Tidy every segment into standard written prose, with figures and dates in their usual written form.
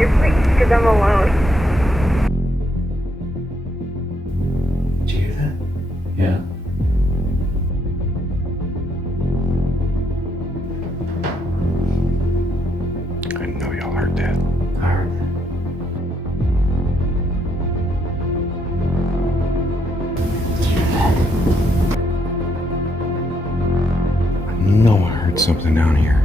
here, please, because I'm alone. Did you hear that? Yeah. I know y'all heard that. I heard that. Did you hear that? I know I heard something down here.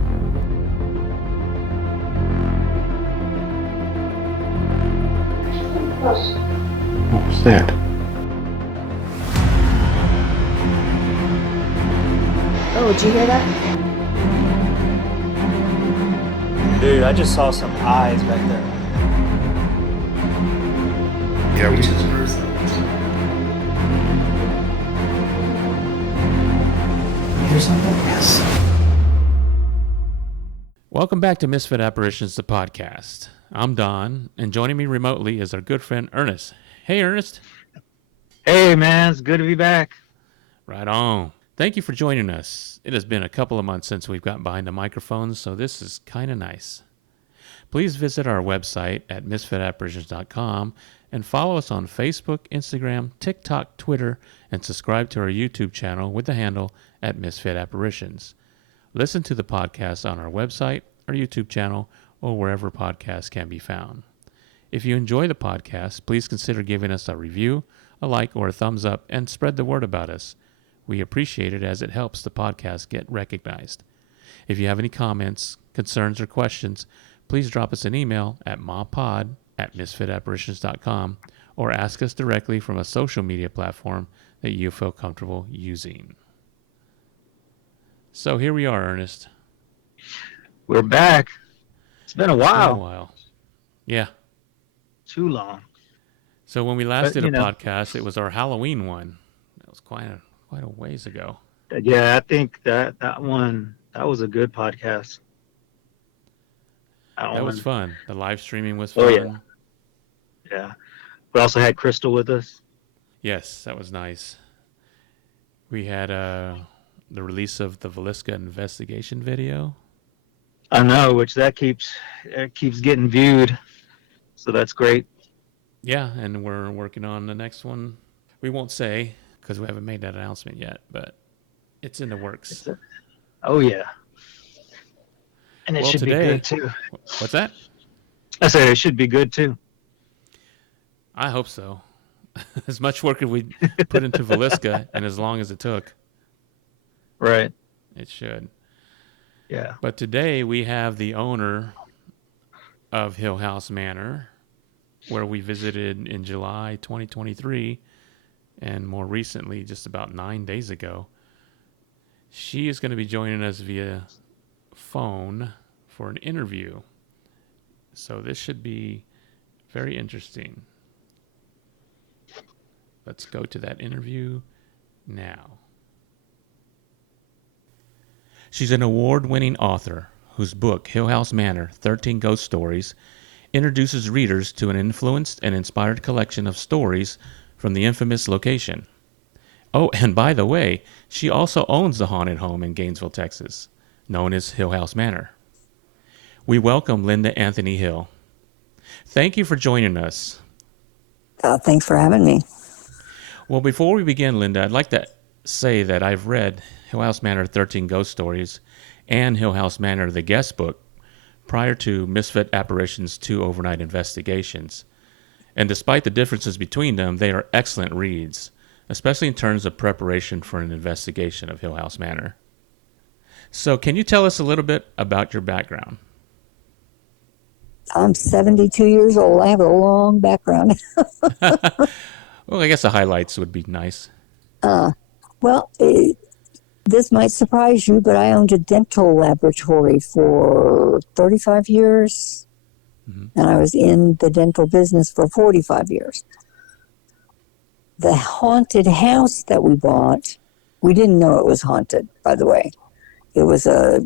What was that? Oh, did you hear that? Dude, I just saw some eyes back there. Yeah, we just heard something. You hear something? Yes. Welcome back to Misfit Apparitions, the podcast. I'm Don, and joining me remotely is our good friend Ernest. Hey, Ernest. Hey, man, it's good to be back. Right on. Thank you for joining us. It has been a couple of months since we've gotten behind the microphones, so this is kind of nice. Please visit our website at misfitapparitions.com and follow us on Facebook, Instagram, TikTok, Twitter, and subscribe to our YouTube channel with the handle at Misfit Apparitions. Listen to the podcast on our website, our YouTube channel, or wherever podcasts can be found. If you enjoy the podcast, please consider giving us a review, a like, or a thumbs up, and spread the word about us. We appreciate it as it helps the podcast get recognized. If you have any comments, concerns, or questions, please drop us an email at mawpod@misfitapparitions.com or ask us directly from a social media platform that you feel comfortable using. So here we are, Ernest. We're back. It's been a It's been a while. while. Yeah. Too long. So when we last But, did a you know. podcast, it was our Halloween one. That was quite a ways ago. Yeah, I think that one, that was a good podcast. That was fun. The live streaming was Oh, fun. Yeah. We also had Crystal with us. Yes, that was nice. We had the release of the Velisca investigation video. I know, which that keeps getting viewed. So that's great. Yeah, and we're working on the next one. We won't say because we haven't made that announcement yet, but it's in the works. Oh, yeah. And it Well, should today- be good, too. What's that? I said it should be good, too. I hope so. As much work as we put into Velisca and as long as it took, Right. it should. Yeah. But today we have the owner of Hill House Manor, where we visited in July 2023, and more recently, just about 9 days ago. She is going to be joining us via phone for an interview. So this should be very interesting. Let's go to that interview now. She's an award-winning author whose book, Hill House Manor, 13 Ghost Stories, introduces readers to an influenced and inspired collection of stories from the infamous location. Oh, and by the way, she also owns the haunted home in Gainesville, Texas, known as Hill House Manor. We welcome Linda Anthony Hill. Thank you for joining us. Thanks for having me. Well, before we begin, Linda, I'd like to say that I've read Hill House Manor, 13 Ghost Stories and Hill House Manor, the guest book, prior to Misfit Apparitions 2 Overnight Investigations. And despite the differences between them, they are excellent reads, especially in terms of preparation for an investigation of Hill House Manor. So can you tell us a little bit about your background? I'm 72 years old. I have a long background. Well, I guess the highlights would be nice. Well, this might surprise you, but I owned a dental laboratory for 35 years, and I was in the dental business for 45 years. The haunted house that we bought, we didn't know it was haunted, by the way. It was a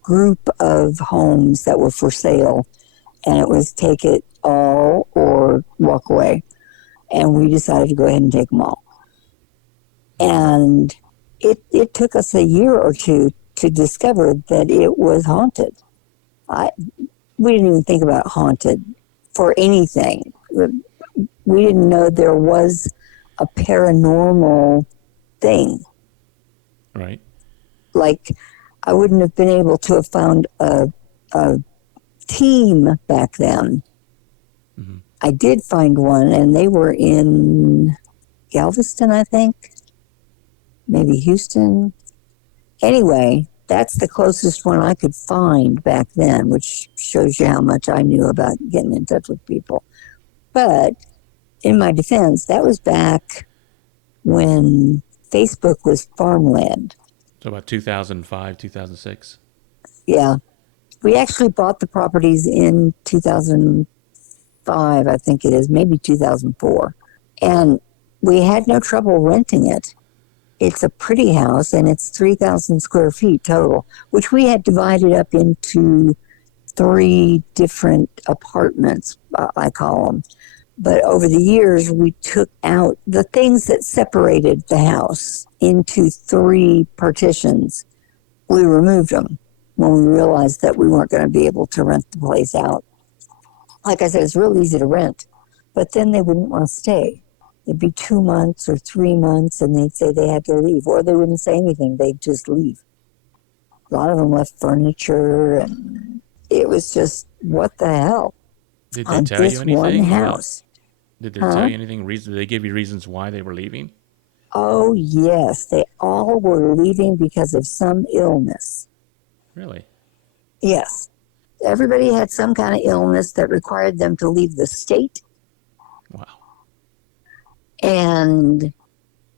group of homes that were for sale, and it was take it all or walk away. And we decided to go ahead and take them all. And it took us a year or two to discover that it was haunted. we didn't even think about haunted for anything. We didn't know there was a paranormal thing. Right. Like, I wouldn't have been able to have found a team back then. Mm-hmm. I did find one, and they were in Galveston, I think, maybe Houston. Anyway, that's the closest one I could find back then, which shows you how much I knew about getting in touch with people. But in my defense, that was back when Facebook was farmland. So about 2005, 2006. Yeah. We actually bought the properties in 2005, I think it is, maybe 2004. And we had no trouble renting it. It's a pretty house, and it's 3,000 square feet total, which we had divided up into 3 different apartments, I call them. But over the years, we took out the things that separated the house into 3 partitions. We removed them when we realized that we weren't going to be able to rent the place out. Like I said, it's real easy to rent, but then they wouldn't want to stay. It'd be 2 months or 3 months, and they'd say they had to leave, or they wouldn't say anything. They'd just leave. A lot of them left furniture, and it was just, what the hell? Did they On tell you this anything? one house. Did they tell you anything? Did they give you reasons why they were leaving? Oh, yes. They all were leaving because of some illness. Really? Yes. Everybody had some kind of illness that required them to leave the state. Wow. And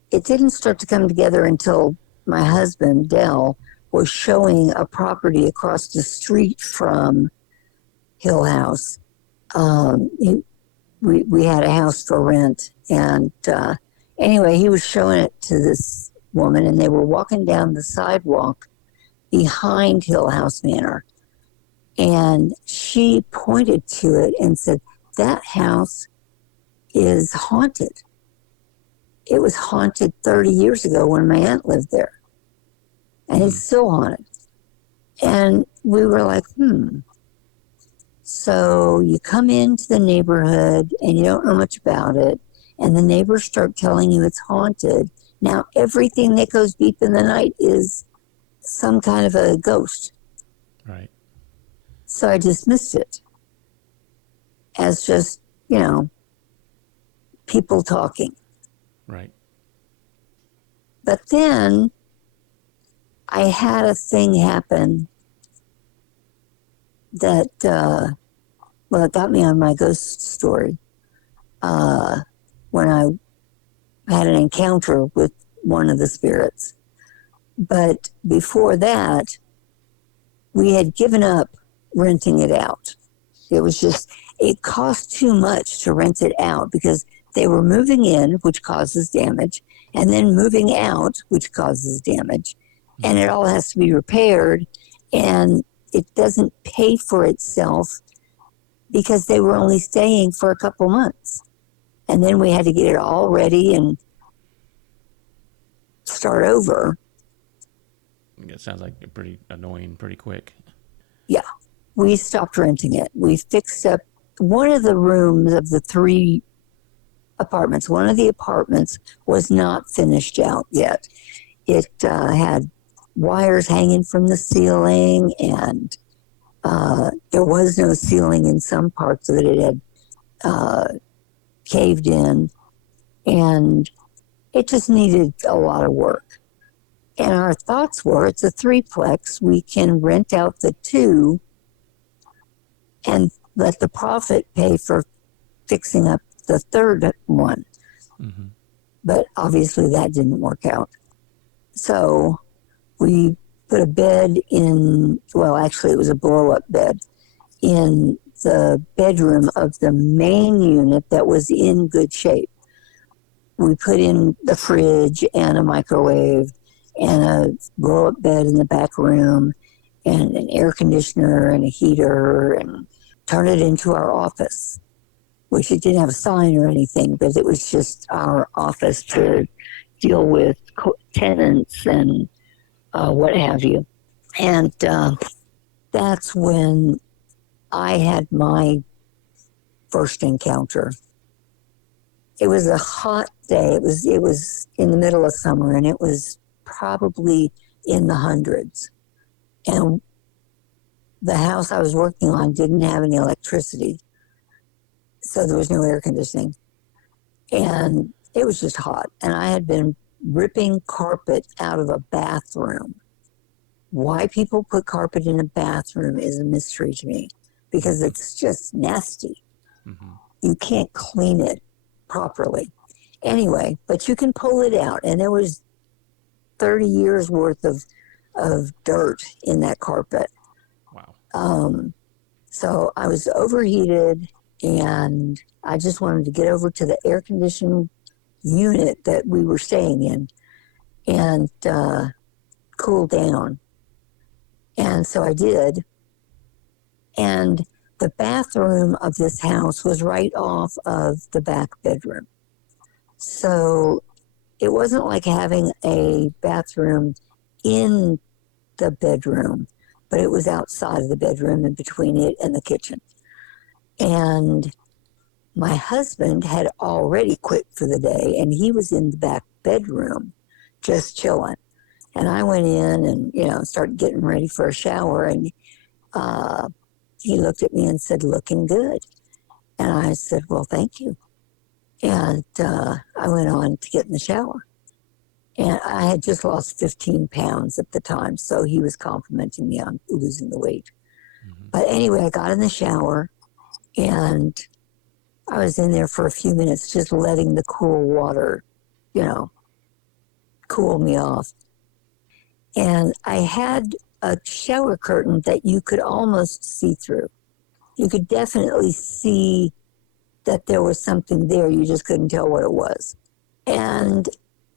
it didn't start to come together until my husband, Dell, was showing a property across the street from Hill House. We had a house for rent. And anyway, he was showing it to this woman, and they were walking down the sidewalk behind Hill House Manor. And she pointed to it and said, that house is haunted. It was haunted 30 years ago when my aunt lived there. And it's still haunted. And we were like, So you come into the neighborhood and you don't know much about it, and the neighbors start telling you it's haunted. Now, everything that goes beep in the night is some kind of a ghost. Right. So I dismissed it as just, people talking. Right. But then I had a thing happen that, it got me on my ghost story. When I had an encounter with one of the spirits. But before that, we had given up renting it out. It cost too much to rent it out because they were moving in, which causes damage, and then moving out, which causes damage. And it all has to be repaired, and it doesn't pay for itself because they were only staying for a couple months. And then we had to get it all ready and start over. It sounds like pretty annoying pretty quick. Yeah. We stopped renting it. We fixed up one of the rooms of the 3 apartments. One of the apartments was not finished out yet. It had wires hanging from the ceiling, and there was no ceiling in some parts of it. It had caved in, and it just needed a lot of work. And our thoughts were, it's a 3-plex. We can rent out the 2 and let the profit pay for fixing up the 3rd one. Mm-hmm. But obviously that didn't work out. So we put a bed in, actually it was a blow-up bed, in the bedroom of the main unit that was in good shape. We put in the fridge and a microwave and a blow-up bed in the back room and an air conditioner and a heater, and turned it into our office, which it didn't have a sign or anything, but it was just our office to deal with tenants and what have you. And that's when I had my first encounter. It was a hot day. It was in the middle of summer, and it was probably in the hundreds. And the house I was working on didn't have any electricity, so there was no air conditioning. And it was just hot. And I had been ripping carpet out of a bathroom. Why people put carpet in a bathroom is a mystery to me, because it's just nasty. Mm-hmm. You can't clean it properly. Anyway, but you can pull it out. And there was 30 years worth of dirt in that carpet. Wow. So I was overheated, and I just wanted to get over to the air conditioned unit that we were staying in and cool down. And so I did. And the bathroom of this house was right off of the back bedroom. So it wasn't like having a bathroom in the bedroom, but it was outside of the bedroom and between it and the kitchen. And my husband had already quit for the day, and he was in the back bedroom just chilling. And I went in and, started getting ready for a shower, and he looked at me and said, "Looking good." And I said, "Well, thank you." And I went on to get in the shower. And I had just lost 15 pounds at the time, so he was complimenting me on losing the weight. Mm-hmm. But anyway, I got in the shower, and I was in there for a few minutes just letting the cool water, cool me off. And I had a shower curtain that you could almost see through. You could definitely see that there was something there. You just couldn't tell what it was. And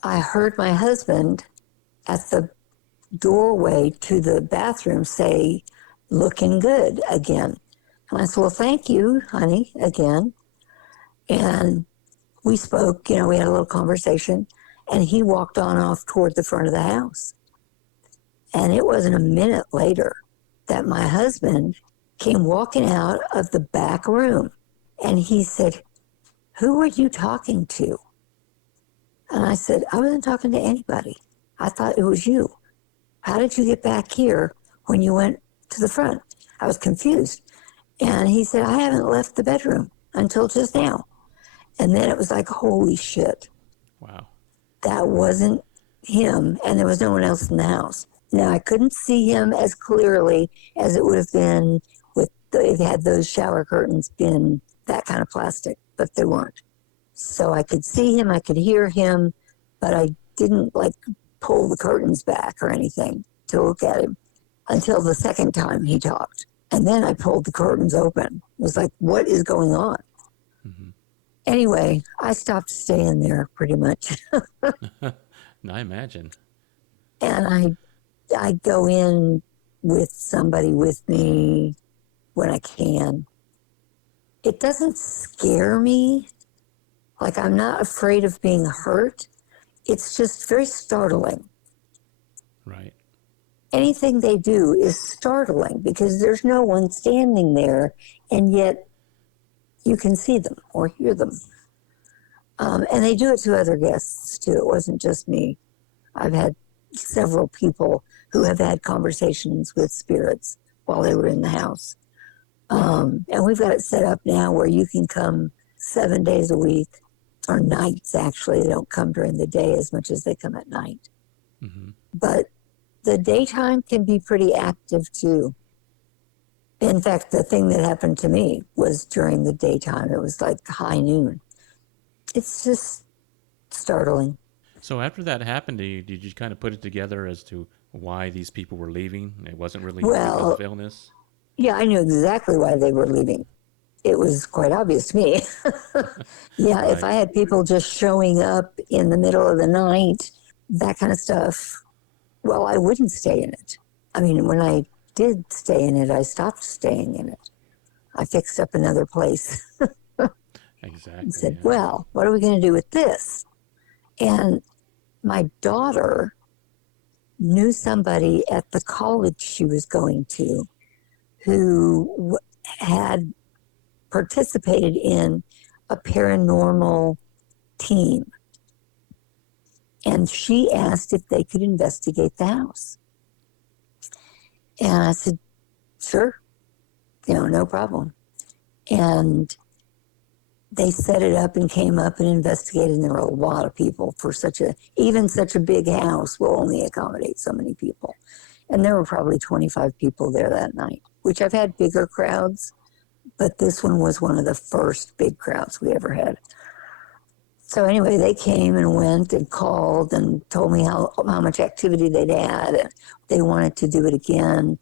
I heard my husband at the doorway to the bathroom say, "Looking good again." And I said, "Well, thank you, honey," again. And we spoke, we had a little conversation, and he walked on off toward the front of the house. And it wasn't a minute later that my husband came walking out of the back room, and he said, "Who are you talking to?" And I said, "I wasn't talking to anybody. I thought it was you. How did you get back here when you went to the front?" I was confused. And he said, "I haven't left the bedroom until just now." And then it was like, holy shit. Wow. That wasn't him, and there was no one else in the house. Now, I couldn't see him as clearly as it would have been if had those shower curtains been that kind of plastic, but they weren't. So I could see him, I could hear him, but I didn't pull the curtains back or anything to look at him until the second time he talked. And then I pulled the curtains open. It was like, what is going on? Mm-hmm. Anyway, I stopped staying there pretty much. I imagine. And I go in with somebody with me when I can. It doesn't scare me. I'm not afraid of being hurt. It's just very startling. Right. Anything they do is startling because there's no one standing there, and yet you can see them or hear them. And they do it to other guests too. It wasn't just me. I've had several people who have had conversations with spirits while they were in the house. And we've got it set up now where you can come 7 days a week, or nights actually. They don't come during the day as much as they come at night. Mm-hmm. But the daytime can be pretty active too. In fact, the thing that happened to me was during the daytime. It was like high noon. It's just startling. So after that happened to you, did you kind of put it together as to why these people were leaving? It wasn't really because of illness? Yeah, I knew exactly why they were leaving. It was quite obvious to me. Yeah, Right. If I had people just showing up in the middle of the night, that kind of stuff, well, I wouldn't stay in it. I mean, when I did stay in it, I stopped staying in it. I fixed up another place. Exactly. And said, yeah. "Well, what are we going to do with this?" And my daughter knew somebody at the college she was going to who had participated in a paranormal team. And she asked if they could investigate the house. And I said, sure, no problem. And they set it up and came up and investigated, and there were a lot of people for even such a big house will only accommodate so many people. And there were probably 25 people there that night, which I've had bigger crowds, but this one was one of the first big crowds we ever had. So anyway, they came and went and called and told me how much activity they'd had, and they wanted to do it again.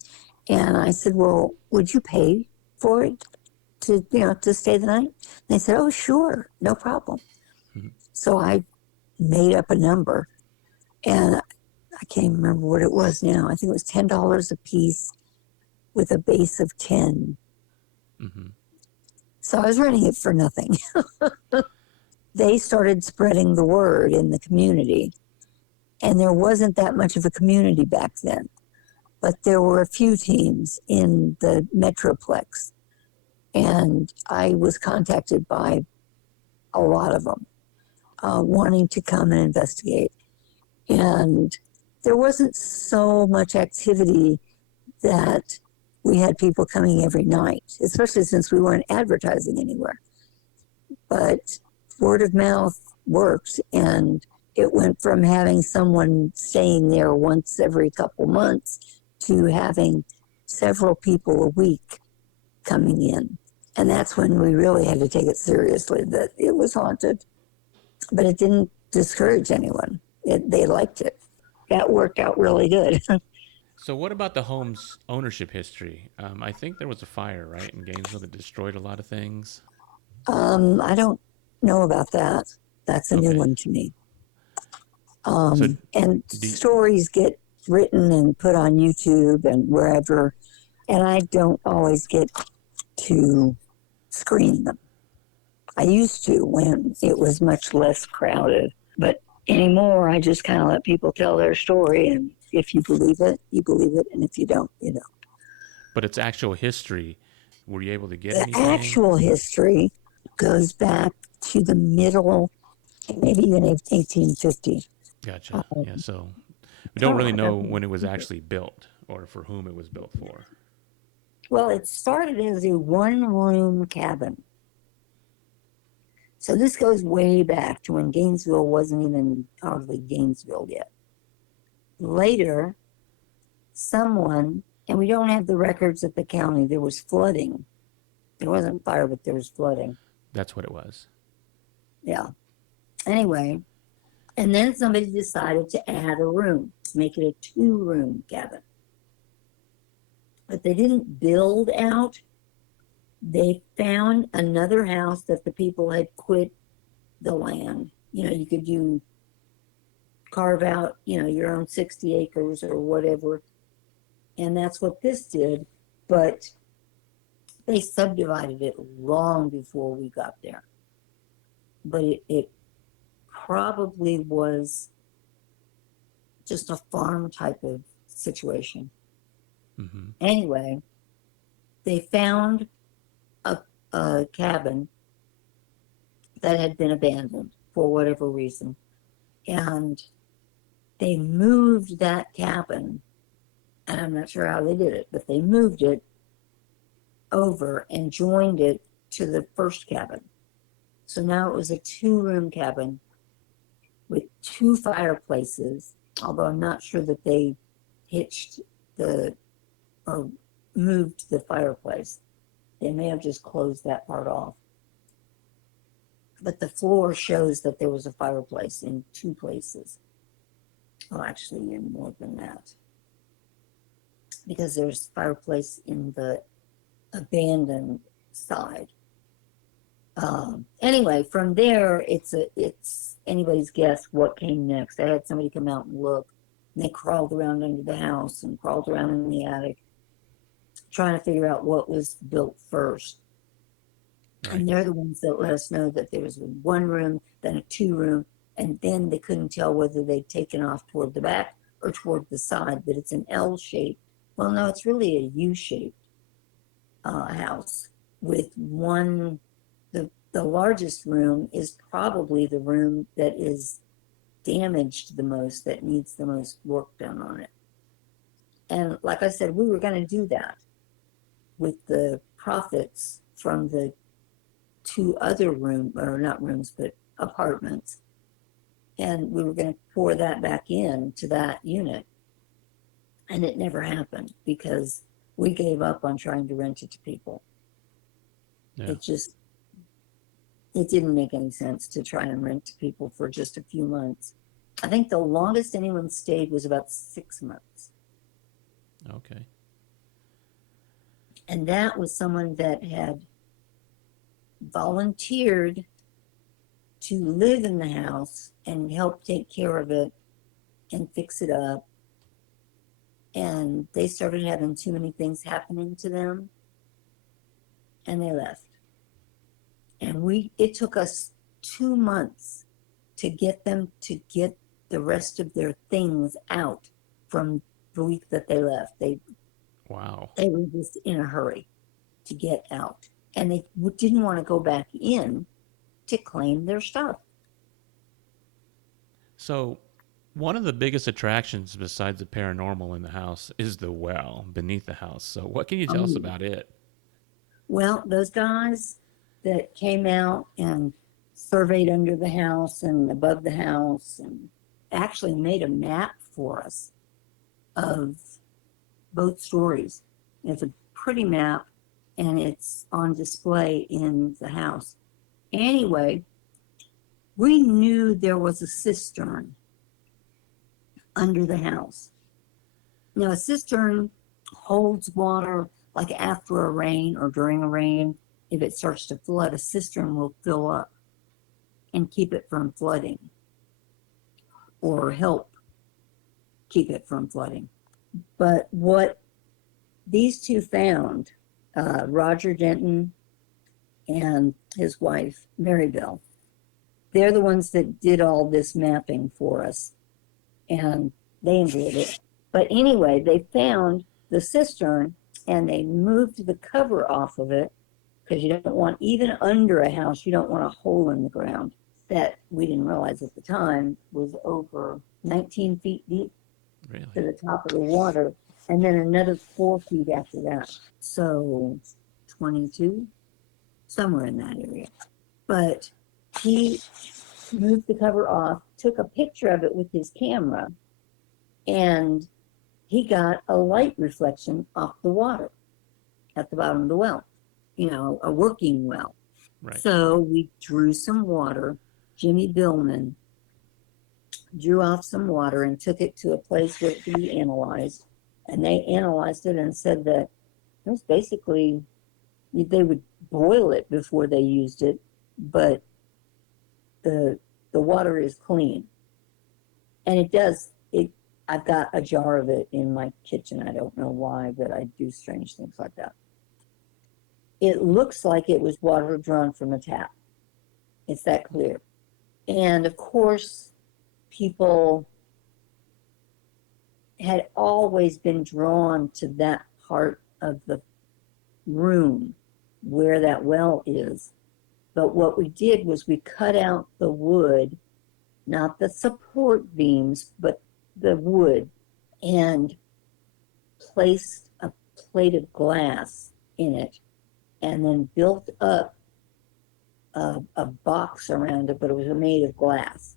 And I said, well, would you pay for it to stay the night? And they said, oh, sure, no problem. Mm-hmm. So I made up a number, and I can't remember what it was now. I think it was $10 a piece with a base of 10. Mm-hmm. So I was running it for nothing. They started spreading the word in the community, and there wasn't that much of a community back then, but there were a few teams in the Metroplex, and I was contacted by a lot of them wanting to come and investigate. And there wasn't so much activity that we had people coming every night, especially since we weren't advertising anywhere. But word of mouth worked, and it went from having someone staying there once every couple months to having several people a week coming in. And that's when we really had to take it seriously that it was haunted. But it didn't discourage anyone. They liked it. That worked out really good. So what about the home's ownership history? I think there was a fire, right, in Gainesville that destroyed a lot of things. I don't know about that. That's a new one to me. Stories get written and put on YouTube and wherever, and I don't always get to screen them. I used to when it was much less crowded, but anymore I just kind of let people tell their story, and if you believe it, you believe it, and if you don't, you don't. But its actual history, were you able to get anything? The actual history goes back to the middle, maybe even 1850. Gotcha. Yeah, so we don't really know when it was actually built or for whom it was built for. Well, it started as a one-room cabin. So this goes way back to when Gainesville wasn't even hardly Gainesville yet. Later, someone, and we don't have the records at the county, there was flooding. There wasn't fire, but there was flooding. That's what it was. Yeah. Anyway, and then somebody decided to add a room, make it a two-room cabin. But they didn't build out. They found another house that the people had quit the land. You could carve out, your own 60 acres or whatever. And that's what this did. But they subdivided it long before we got there. But it probably was just a farm type of situation. Mm-hmm. Anyway, they found a cabin that had been abandoned for whatever reason. And they moved that cabin, and I'm not sure how they did it, but they moved it over and joined it to the first cabin. So now it was a two-room cabin with two fireplaces, although I'm not sure that they hitched or moved the fireplace. They may have just closed that part off. But the floor shows that there was a fireplace in two places. Well, actually, in more than that. Because there's a fireplace in the abandoned side. Anyway, from there, it's anybody's guess what came next. I had somebody come out and look, and they crawled around under the house and crawled around in the attic, trying to figure out what was built first. Right. And they're the ones that let us know that there was a one room, then a two room, and then they couldn't tell whether they'd taken off toward the back or toward the side, but it's an L shape. Well, no, it's really a U shape. house with one. The largest room is probably the room that is damaged the most, that needs the most work done on it. And like I said, we were going to do that with the profits from the two other or not rooms, but apartments. And we were going to pour that back into that unit. And it never happened because we gave up on trying to rent it to people. Yeah. It didn't make any sense to try and rent to people for just a few months. I think the longest anyone stayed was about 6 months. Okay. And that was someone that had volunteered to live in the house and help take care of it and fix it up. And they started having too many things happening to them, and they left. And it took us 2 months to get them to get the rest of their things out from the week that they left. Wow. They were just in a hurry to get out, and they didn't want to go back in to claim their stuff. So, one of the biggest attractions besides the paranormal in the house is the well beneath the house. So, what can you tell us about it? Well, those guys that came out and surveyed under the house and above the house and actually made a map for us of both stories. It's a pretty map, and it's on display in the house. Anyway, we knew there was a cistern under the house. Now, a cistern holds water like after a rain or during a rain. If it starts to flood, a cistern will fill up and keep it from flooding or help keep it from flooding. But what these two found, Roger Denton and his wife, Mary Bell, they're the ones that did all this mapping for us, and they enjoyed it. But anyway, they found the cistern, and they moved the cover off of it, because you don't want, even under a house, you don't want a hole in the ground that we didn't realize at the time was over 19 feet deep Really? to the top of the water, and then another 4 feet after that. So 22, somewhere in that area. But he moved the cover off, took a picture of it with his camera, and he got a light reflection off the water at the bottom of the well, a working well. Right. So we drew some water. Jimmy Billman drew off some water and took it to a place where it could be analyzed. And they analyzed it and said that it was basically, they would boil it before they used it, but the water is clean. And it does, I've got a jar of it in my kitchen. I don't know why, but I do strange things like that. It looks like it was water drawn from a tap. It's that clear. And of course, people had always been drawn to that part of the room where that well is. But what we did was we cut out the wood, not the support beams, but the wood, and placed a plate of glass in it, and then built up a box around it, but it was made of glass,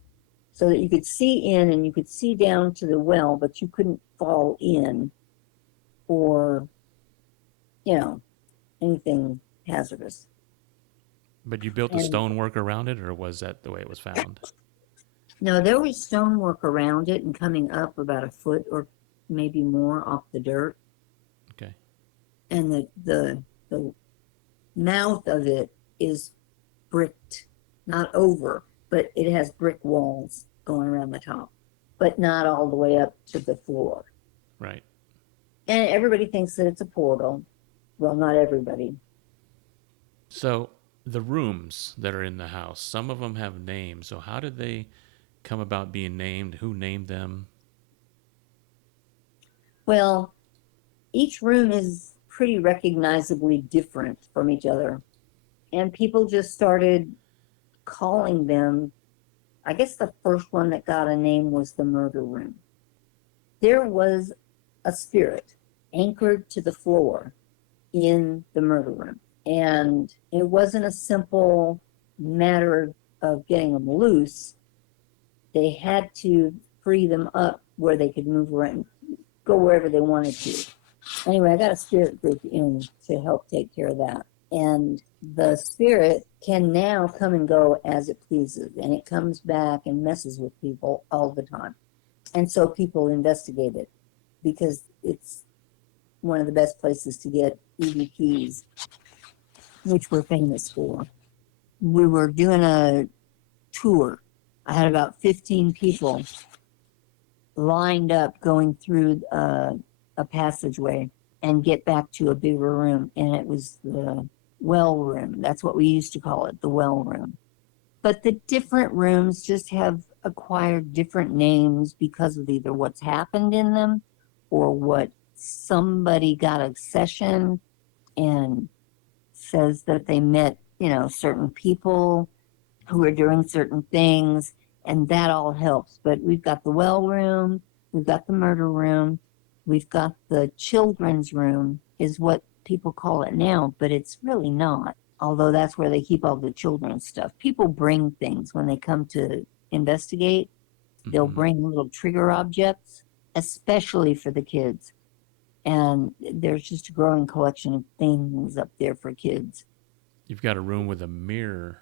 so that you could see in and you could see down to the well, but you couldn't fall in or, anything hazardous. But you built the stonework around it, or was that the way it was found? No, there was stonework around it and coming up about a foot or maybe more off the dirt. Okay. And the mouth of it is bricked, not over, but it has brick walls going around the top, but not all the way up to the floor. Right. And everybody thinks that it's a portal. Well, not everybody. So the rooms that are in the house, some of them have names. So how did they come about being named? Who named them? Well, each room is pretty recognizably different from each other. And people just started calling them, I guess the first one that got a name was the murder room. There was a spirit anchored to the floor in the murder room. And it wasn't a simple matter of getting them loose. They had to free them up where they could move around, go wherever they wanted to. Anyway, I got a spirit group in to help take care of that. And the spirit can now come and go as it pleases. And it comes back and messes with people all the time. And so people investigate it because it's one of the best places to get EVPs, which we're famous for. We were doing a tour. I had about 15 people lined up going through a passageway and get back to a bigger room. And it was the well room. That's what we used to call it, the well room. But the different rooms just have acquired different names because of either what's happened in them or what somebody got a session and says that they met, certain people who are doing certain things, and that all helps. But we've got the well room, we've got the murder room, we've got the children's room, is what people call it now, but it's really not. Although that's where they keep all the children's stuff. People bring things when they come to investigate. They'll bring little trigger objects, especially for the kids. And there's just a growing collection of things up there for kids. You've got a room with a mirror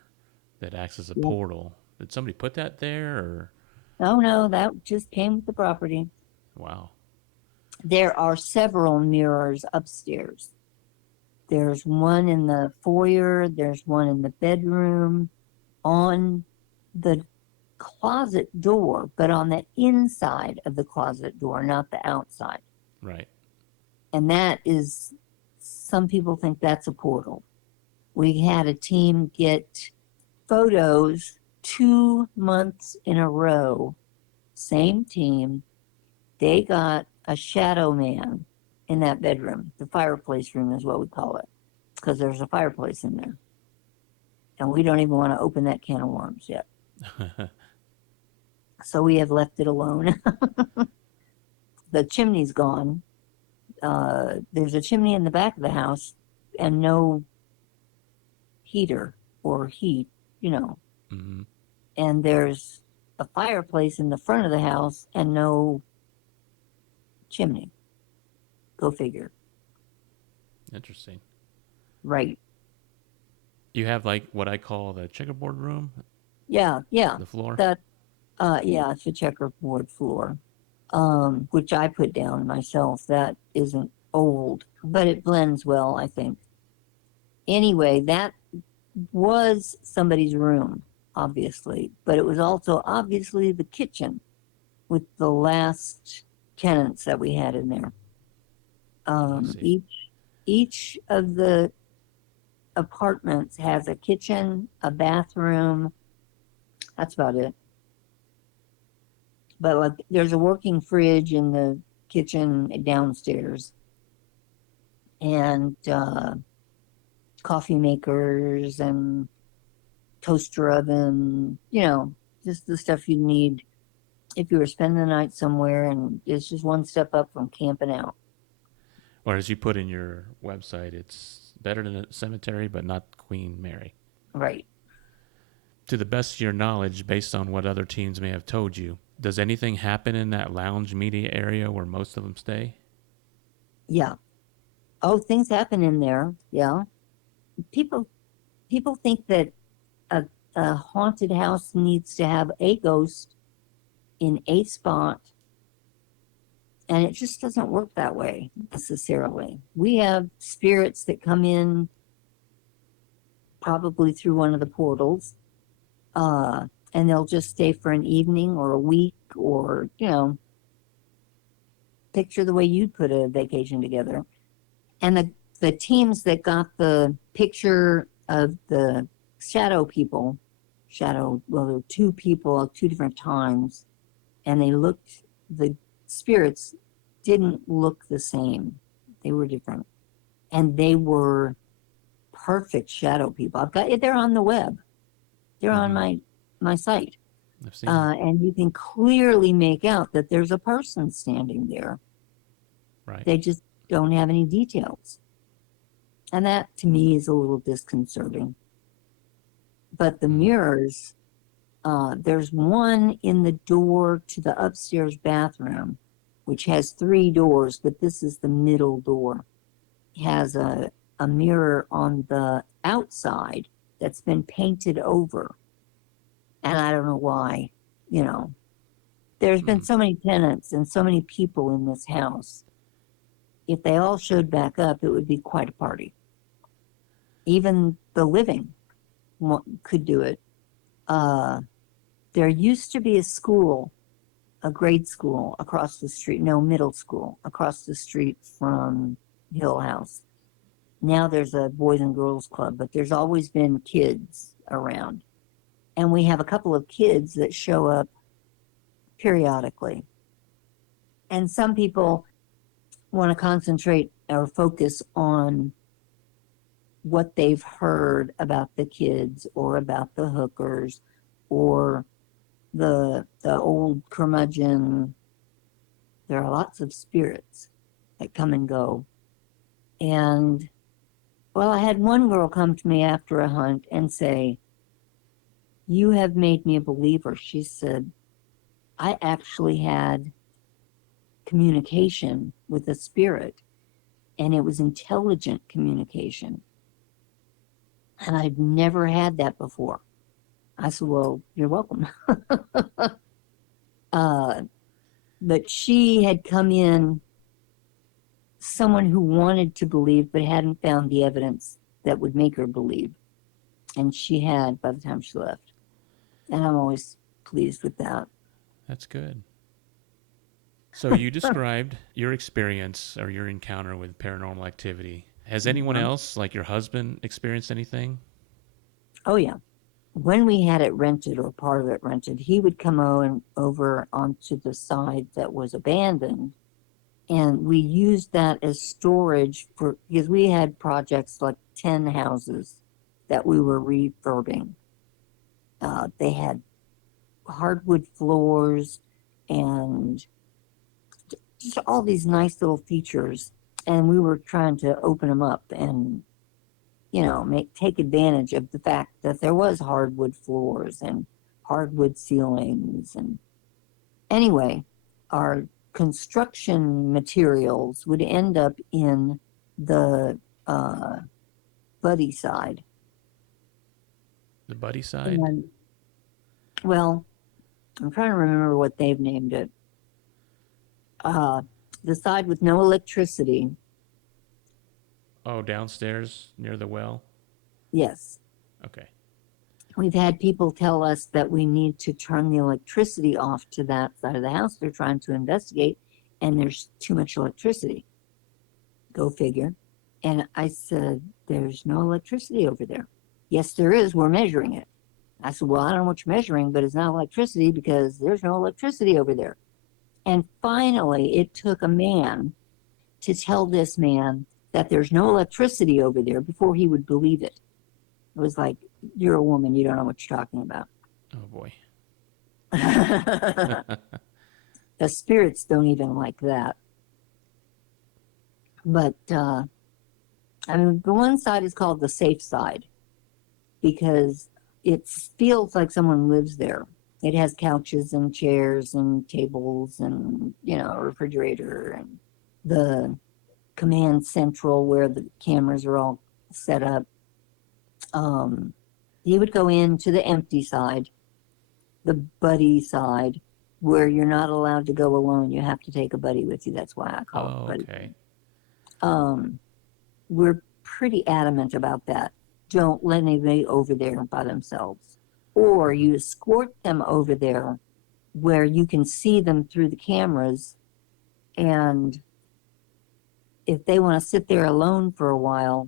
that acts as a portal. Did somebody put that there, or? Oh, no, that just came with the property. Wow. There are several mirrors upstairs. There's one in the foyer, there's one in the bedroom, on the closet door, but on the inside of the closet door, not the outside. Right. And that is, some people think that's a portal. We had a team get photos 2 months in a row, same team. They got a shadow man in that bedroom. The fireplace room is what we call it, because there's a fireplace in there. And we don't even want to open that can of worms yet. So we have left it alone. The chimney's gone. There's a chimney in the back of the house and no heater or heat, Mm-hmm. And there's a fireplace in the front of the house and no chimney. Go figure. Interesting. Right. You have like what I call the checkerboard room? Yeah. The floor? Yeah, it's a checkerboard floor, which I put down myself. That isn't old, but it blends well, I think. Anyway, that was somebody's room, obviously, but it was also obviously the kitchen with the last tenants that we had in there. Each of the apartments has a kitchen, a bathroom. That's about it. But like, there's a working fridge in the kitchen downstairs, and coffee makers and toaster oven. Just the stuff you need if you were spending the night somewhere, and it's just one step up from camping out. Or as you put in your website, it's better than a cemetery, but not Queen Mary. Right. To the best of your knowledge, based on what other teams may have told you, does anything happen in that lounge media area where most of them stay? Yeah. Oh, things happen in there. Yeah. People think that a haunted house needs to have a ghost in a spot, and it just doesn't work that way necessarily. We have spirits that come in probably through one of the portals, and they'll just stay for an evening or a week, or picture the way you'd put a vacation together. And the teams that got the picture of the shadow people, there were two people at two different times, and the spirits didn't look the same. They were different. and they were perfect shadow people. They're on the web. They're on my site. I've seen them. And you can clearly make out that there's a person standing there. Right. They just don't have any details. And that to me is a little disconcerting. But the mirrors, there's one in the door to the upstairs bathroom, which has 3 doors, but this is the middle door. It has a mirror on the outside that's been painted over. And I don't know why, you know. There's been so many tenants and so many people in this house. If they all showed back up, it would be quite a party. Even the living could do it. There used to be a school, a grade school across the street, no, middle school across the street from Hill House. Now there's a Boys and Girls Club, but there's always been kids around. And we have a couple of kids that show up periodically. And some people want to concentrate or focus on what they've heard about the kids or about the hookers or the old curmudgeon. There are lots of spirits that come and go. And, well, I had one girl come to me after a hunt and say, "You have made me a believer." She said, "I actually had communication with a spirit, and it was intelligent communication. And I'd never had that before." I said, "Well, you're welcome." But she had come in, someone who wanted to believe but hadn't found the evidence that would make her believe. And she had by the time she left. And I'm always pleased with that. That's good. So you described your experience or your encounter with paranormal activity. Has anyone else, like your husband, experienced anything? Oh, yeah. When we had it rented or part of it rented, he would come over onto the side that was abandoned. And we used that as storage because we had projects like 10 houses that we were refurbing. They had hardwood floors and just all these nice little features. And we were trying to open them up and, you know, take advantage of the fact that there was hardwood floors and hardwood ceilings. And anyway, our construction materials would end up in the buddy side. The buddy side? And, well, I'm trying to remember what they've named it. The side with no electricity. Oh, downstairs near the well? Yes. Okay. We've had people tell us that we need to turn the electricity off to that side of the house. They're trying to investigate, and there's too much electricity. Go figure. And I said, "There's no electricity over there." "Yes, there is. We're measuring it." I said, "Well, I don't know what you're measuring, but it's not electricity because there's no electricity over there." And finally, it took a man to tell this man that there's no electricity over there before he would believe it. It was like, "You're a woman, you don't know what you're talking about." Oh, boy. The spirits don't even like that. But, I mean, the one side is called the safe side because it feels like someone lives there. It has couches and chairs and tables and, you know, a refrigerator and the command central where the cameras are all set up. You would go into the empty side, the buddy side, where you're not allowed to go alone. You have to take a buddy with you. That's why I call it buddy. Okay. We're pretty adamant about that. Don't let anybody over there by themselves. Or you escort them over there where you can see them through the cameras, and if they want to sit there alone for a while,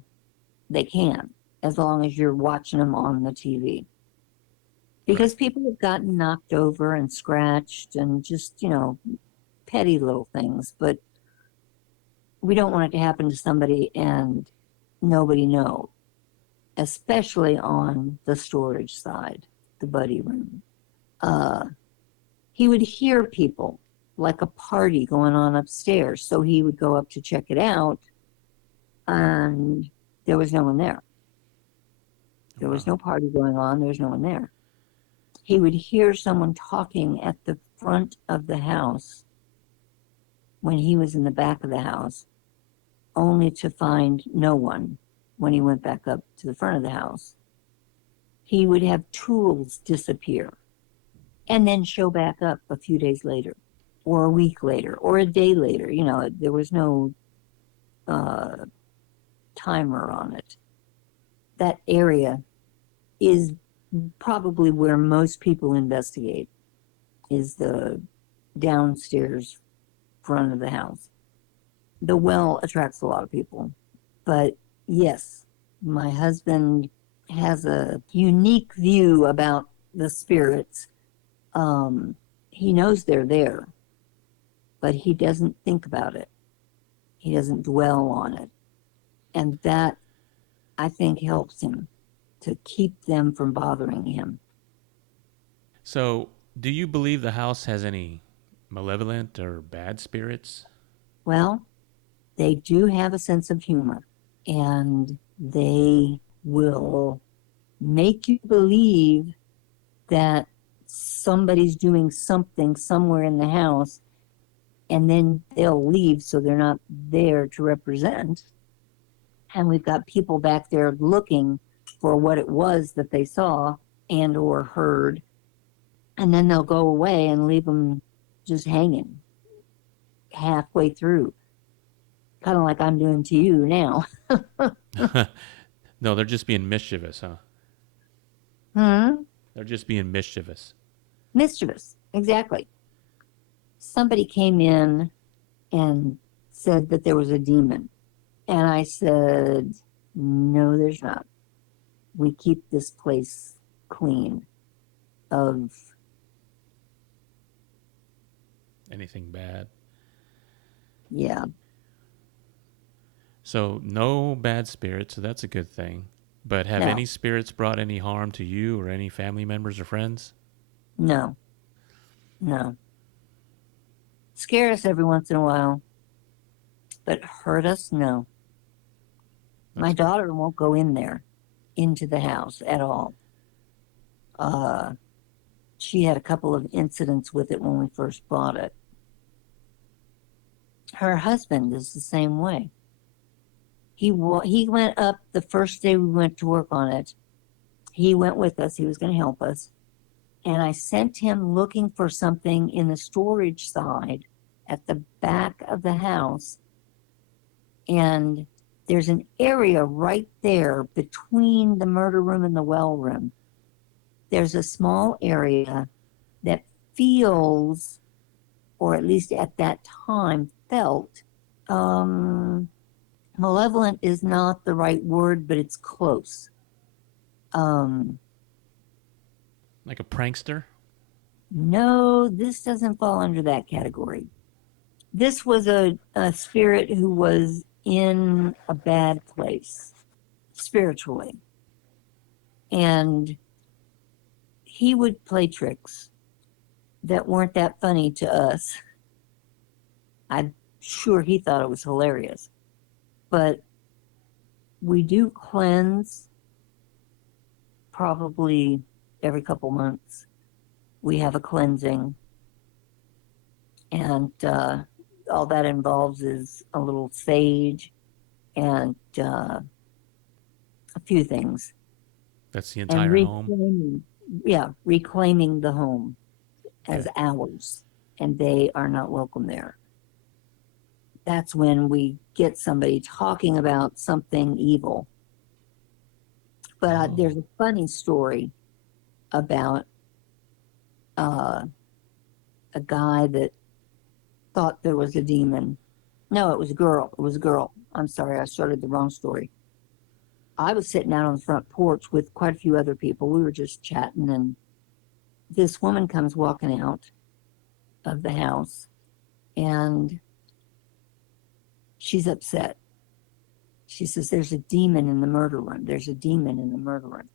they can, as long as you're watching them on the TV. Because people have gotten knocked over and scratched and just, you know, petty little things. But we don't want it to happen to somebody and nobody know, especially on the storage side, the buddy room. He would hear people, like a party going on upstairs. So he would go up to check it out, and there was no one there. There was no party going on. There was no one there. He would hear someone talking at the front of the house when he was in the back of the house, only to find no one when he went back up to the front of the house. He would have tools disappear and then show back up a few days later, or a week later, or a day later. You know, there was no timer on it. That area is probably where most people investigate, is the downstairs front of the house. The well attracts a lot of people, but yes, my husband has a unique view about the spirits. He knows they're there, but he doesn't think about it. He doesn't dwell on it. And that, I think, helps him to keep them from bothering him. So, do you believe the house has any malevolent or bad spirits? Well, they do have a sense of humor, and they will make you believe that somebody's doing something somewhere in the house, and then they'll leave so they're not there to represent. And we've got people back there looking for what it was that they saw and or heard, and then they'll go away and leave them just hanging halfway through, kind of like I'm doing to you now. No, they're just being mischievous, huh? They're just being mischievous. Mischievous, exactly. Somebody came in and said that there was a demon. And I said, no, there's not. We keep this place clean of Anything bad? yeah. So, no bad spirits, so that's a good thing. But have No. any spirits brought any harm to you or any family members or friends? No. Scare us every once in a while, but hurt us, no. My daughter won't go in there, into the house at all. She had a couple of incidents with it when we first bought it. Her husband is the same way. He went up the first day we went to work on it. He went with us. He was going to help us. And I sent him looking for something in the storage side at the back of the house. And there's an area right there between the murder room and the well room. There's a small area that feels, or at least at that time felt, malevolent is not the right word, but it's close. Like a prankster? No, this doesn't fall under that category. This was a spirit who was in a bad place spiritually. And he would play tricks that weren't that funny to us. I'm sure he thought it was hilarious. But we do cleanse probably every couple months. We have a cleansing. And all that involves is a little sage and a few things. That's the And entire home? reclaiming the home as ours. And they are not welcome there. That's when we get somebody talking about something evil. But there's a funny story about a guy that thought there was a demon. No, it was a girl. It was a girl. I'm sorry, I started the wrong story. I was sitting out on the front porch with quite a few other people. We were just chatting, and this woman comes walking out of the house, and she's upset. She says, there's a demon in the murder room. There's a demon in the murder room.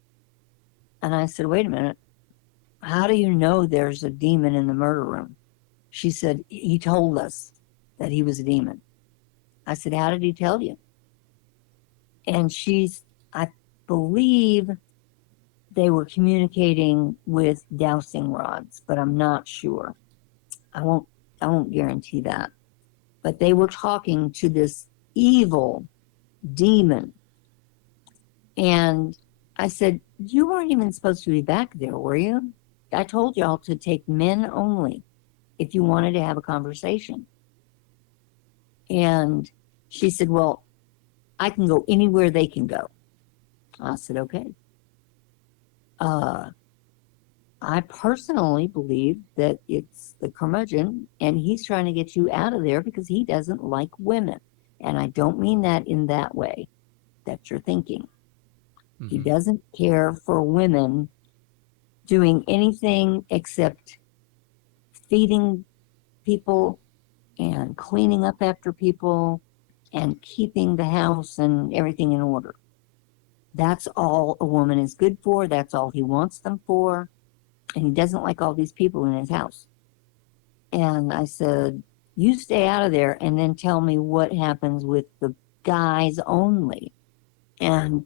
And I said, wait a minute. How do you know there's a demon in the murder room? She said, he told us that he was a demon. I said, how did he tell you? And I believe they were communicating with dowsing rods, but I'm not sure. I won't guarantee that. But they were talking to this evil demon. And I said, you weren't even supposed to be back there, were you? I told y'all to take men only if you wanted to have a conversation. And she said, well, I can go anywhere they can go. I said, okay. I personally believe that it's the curmudgeon and he's trying to get you out of there because he doesn't like women. And I don't mean that in that way that you're thinking. Mm-hmm. He doesn't care for women doing anything except feeding people and cleaning up after people and keeping the house and everything in order. That's all a woman is good for. That's all he wants them for. And he doesn't like all these people in his house. And I said, you stay out of there and then tell me what happens with the guys only. And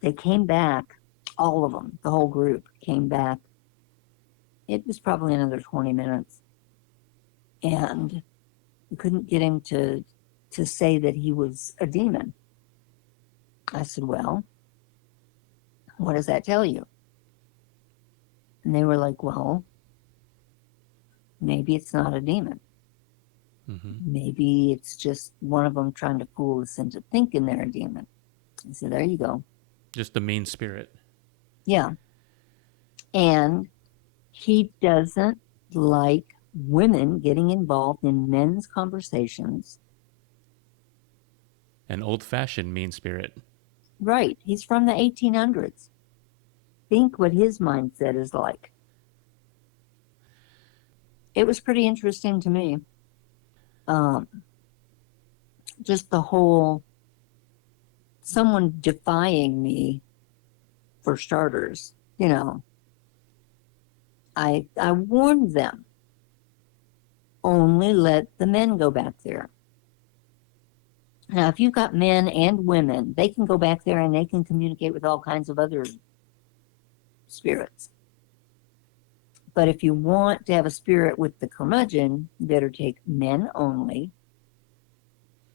they came back, all of them, the whole group came back. It was probably another 20 minutes. And we couldn't get him to say that he was a demon. I said, well, what does that tell you? And they were like, well, maybe it's not a demon. Mm-hmm. Maybe it's just one of them trying to fool us into thinking they're a demon. I said, there you go. Just a mean spirit. Yeah. And he doesn't like women getting involved in men's conversations. An old-fashioned mean spirit. Right. He's from the 1800s. Think what his mindset is like. It was pretty interesting to me. Just the whole, someone defying me, for starters, you know. I warned them. Only let the men go back there. Now, if you've got men and women, they can go back there and they can communicate with all kinds of other spirits. But if you want to have a spirit with the curmudgeon, you better take men only.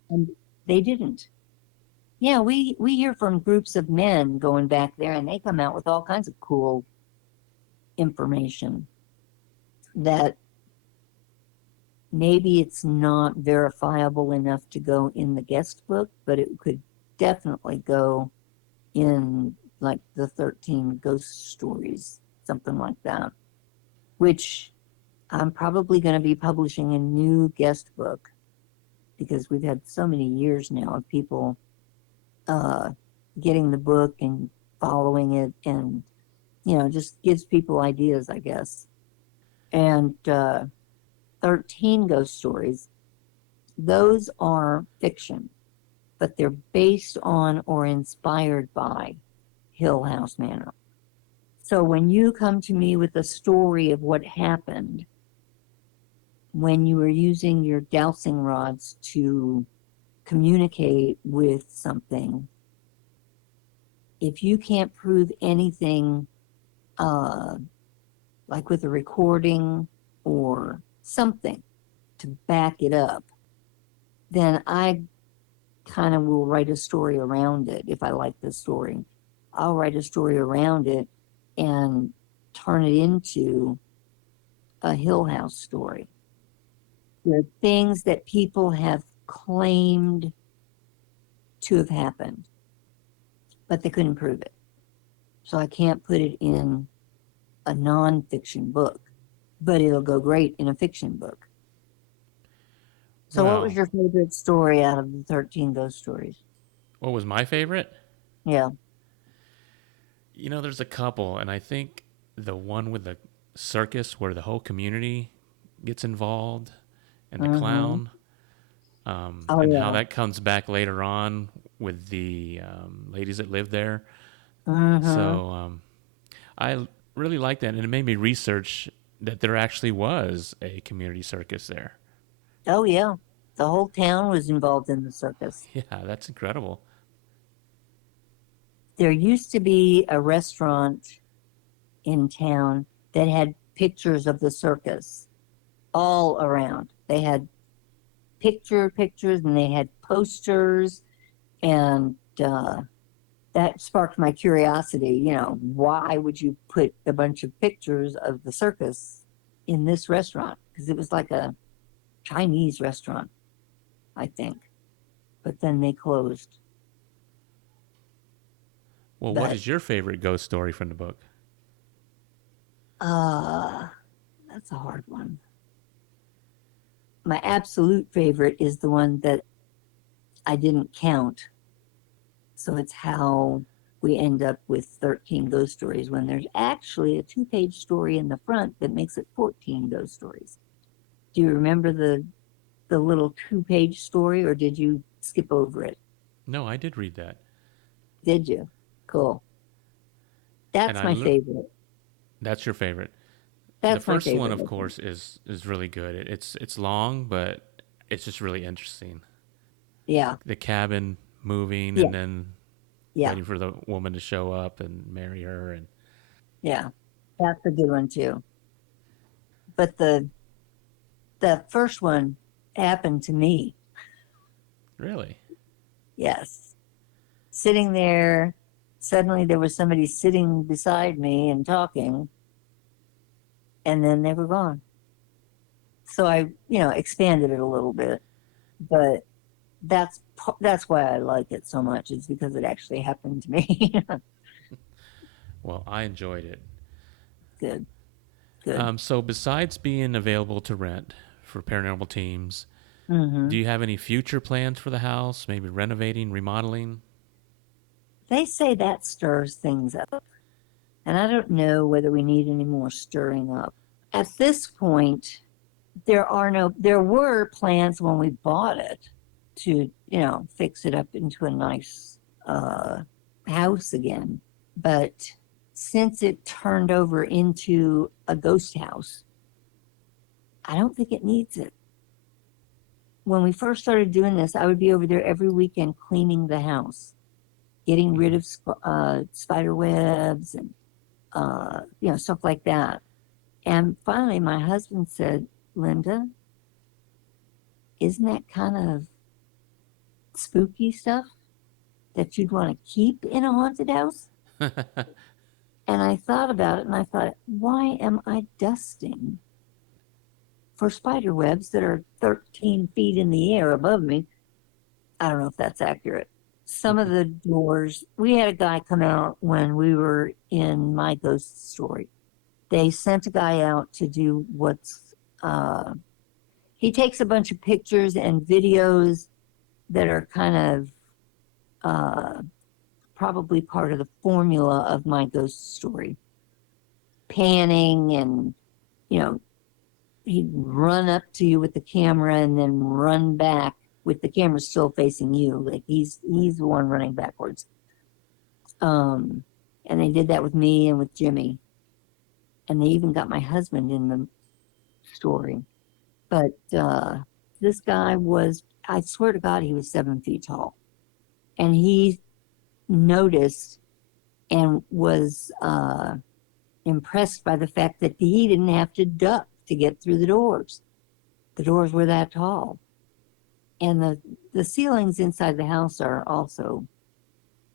And they didn't. Yeah, we hear from groups of men going back there and they come out with all kinds of cool information that maybe it's not verifiable enough to go in the guest book, but it could definitely go in like the 13 ghost stories, something like that, which I'm probably going to be publishing a new guest book because we've had so many years now of people getting the book and following it, and you know, just gives people ideas, I guess. And 13 ghost stories, those are fiction, but they're based on or inspired by Hill House Manor. So when you come to me with a story of what happened when you were using your dowsing rods to communicate with something, if you can't prove anything like with a recording or something to back it up, then I kind of will write a story around it. If I like this story, I'll write a story around it and turn it into a Hill House story. There are things that people have claimed to have happened, but they couldn't prove it. So I can't put it in a nonfiction book, but it'll go great in a fiction book. So what was your favorite story out of the 13 ghost stories? What was my favorite? Yeah. You know, there's a couple, and I think the one with the circus where the whole community gets involved and the clown, Oh and how yeah. that comes back later on with the ladies that live there. Mm-hmm. So I really like that, and it made me research that there actually was a community circus there. Oh yeah. The whole town was involved in the circus. Yeah, that's incredible. There used to be a restaurant in town that had pictures of the circus all around. They had pictures and they had posters, and that sparked my curiosity. Why would you put a bunch of pictures of the circus in this restaurant? Because it was like a Chinese restaurant, I think. But then they closed. Well, what But is your favorite ghost story from the book? uh, that's a hard one. My absolute favorite is the one that I didn't count. So it's how we end up with 13 ghost stories when there's actually a 2-page story in the front that makes it 14 ghost stories. Do you remember the little 2-page story, or did you skip over it? No, I did read that, Did you? Cool. and That's my favorite. that's your favorite. The That's my first one, favorite, of I think. course, is really good. It's long, but it's just really interesting. Yeah. The cabin moving, Yeah. and then Yeah. waiting for the woman to show up and marry her, and Yeah. That's a good one too. But the first one happened to me. really. Yes. Sitting there, suddenly there was somebody sitting beside me and talking, and then they were gone. So I, expanded it a little bit, but that's why I like it so much. Is because it actually happened to me. Well, I enjoyed it. Good, good. So besides being available to rent for paranormal teams, do Hmm. you have any future plans for the house? Maybe renovating, remodeling? They say that stirs things up, and I don't know whether we need any more stirring up. At this point, there were plans when we bought it to, fix it up into a nice house again. But since it turned over into a ghost house, I don't think it needs it. When we first started doing this, I would be over there every weekend cleaning the house, getting rid Hmm. of spider webs and, stuff like that. And finally, my husband said, Linda, isn't that kind of spooky stuff that you'd want to keep in a haunted house? And I thought about it and I thought, why am I dusting for spider webs that are 13 feet in the air above me? I don't know if that's accurate. Some of the doors, we had a guy come out when we were in my ghost story. They sent a guy out to do he takes a bunch of pictures and videos that are kind of uh, probably part of the formula of my ghost story. Panning and, you know, he'd run up to you with the camera and then run back with the camera still facing you. Like he's the one running backwards. Um, and they did that with me and with Jimmy. And they even got my husband in the story. But this guy was, I swear to God, he was 7 feet tall. And he noticed and was impressed by the fact that he didn't have to duck to get through the doors. The doors were that tall. And the ceilings inside the house are also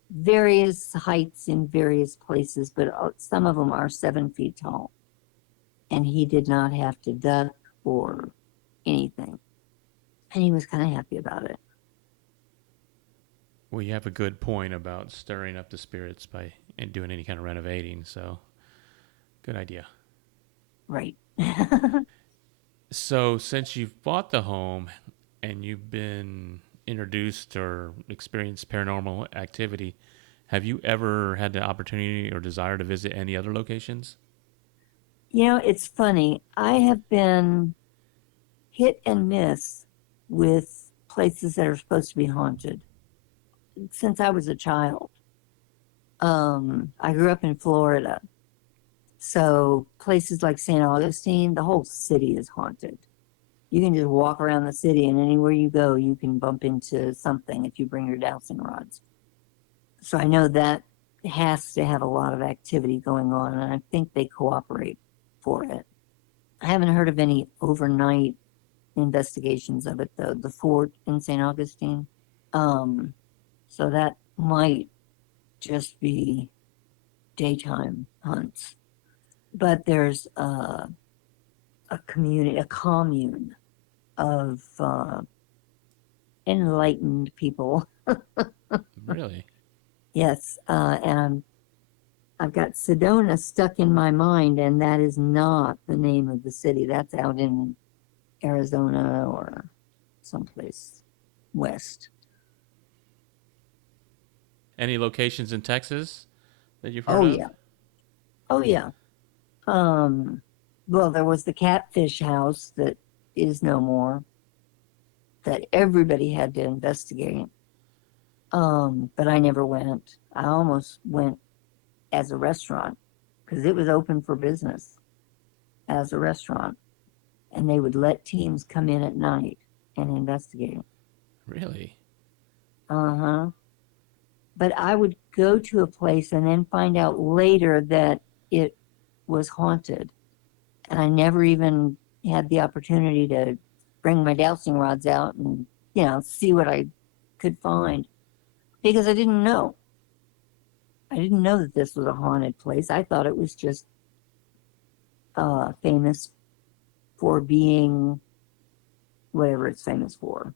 various heights in various places, but some of them are 7 feet tall. And he did not have to duck or anything. And he was kind of happy about it. Well, you have a good point about stirring up the spirits by and doing any kind of renovating. So, good idea. Right. So, since you've bought the home and you've been introduced or experienced paranormal activity, have you ever had the opportunity or desire to visit any other locations? It's funny. I have been hit and miss with places that are supposed to be haunted since I was a child. I grew up in Florida. So places like St. Augustine, the whole city is haunted. You can just walk around the city, and anywhere you go, you can bump into something if you bring your dowsing rods. So I know that has to have a lot of activity going on, and I think they cooperate for it. I haven't heard of any overnight investigations of it, though. The fort in St. Augustine. So that might just be daytime hunts. But there's a community, a commune of enlightened people. Really? Yes, and I've got Sedona stuck in my mind, and that is not the name of the city. That's out in Arizona or someplace west. Any locations in Texas that you've heard Oh of? yeah, oh yeah. Well, there was the Catfish House that is no more, that everybody had to investigate. But I never went. I almost went as a restaurant because it was open for business as a restaurant, and they would let teams come in at night and investigate. Really? Uh-huh. But I would go to a place and then find out later that it was haunted. And I never even had the opportunity to bring my dowsing rods out and, see what I could find because I didn't know. I didn't know that this was a haunted place. I thought it was just famous for being whatever it's famous for.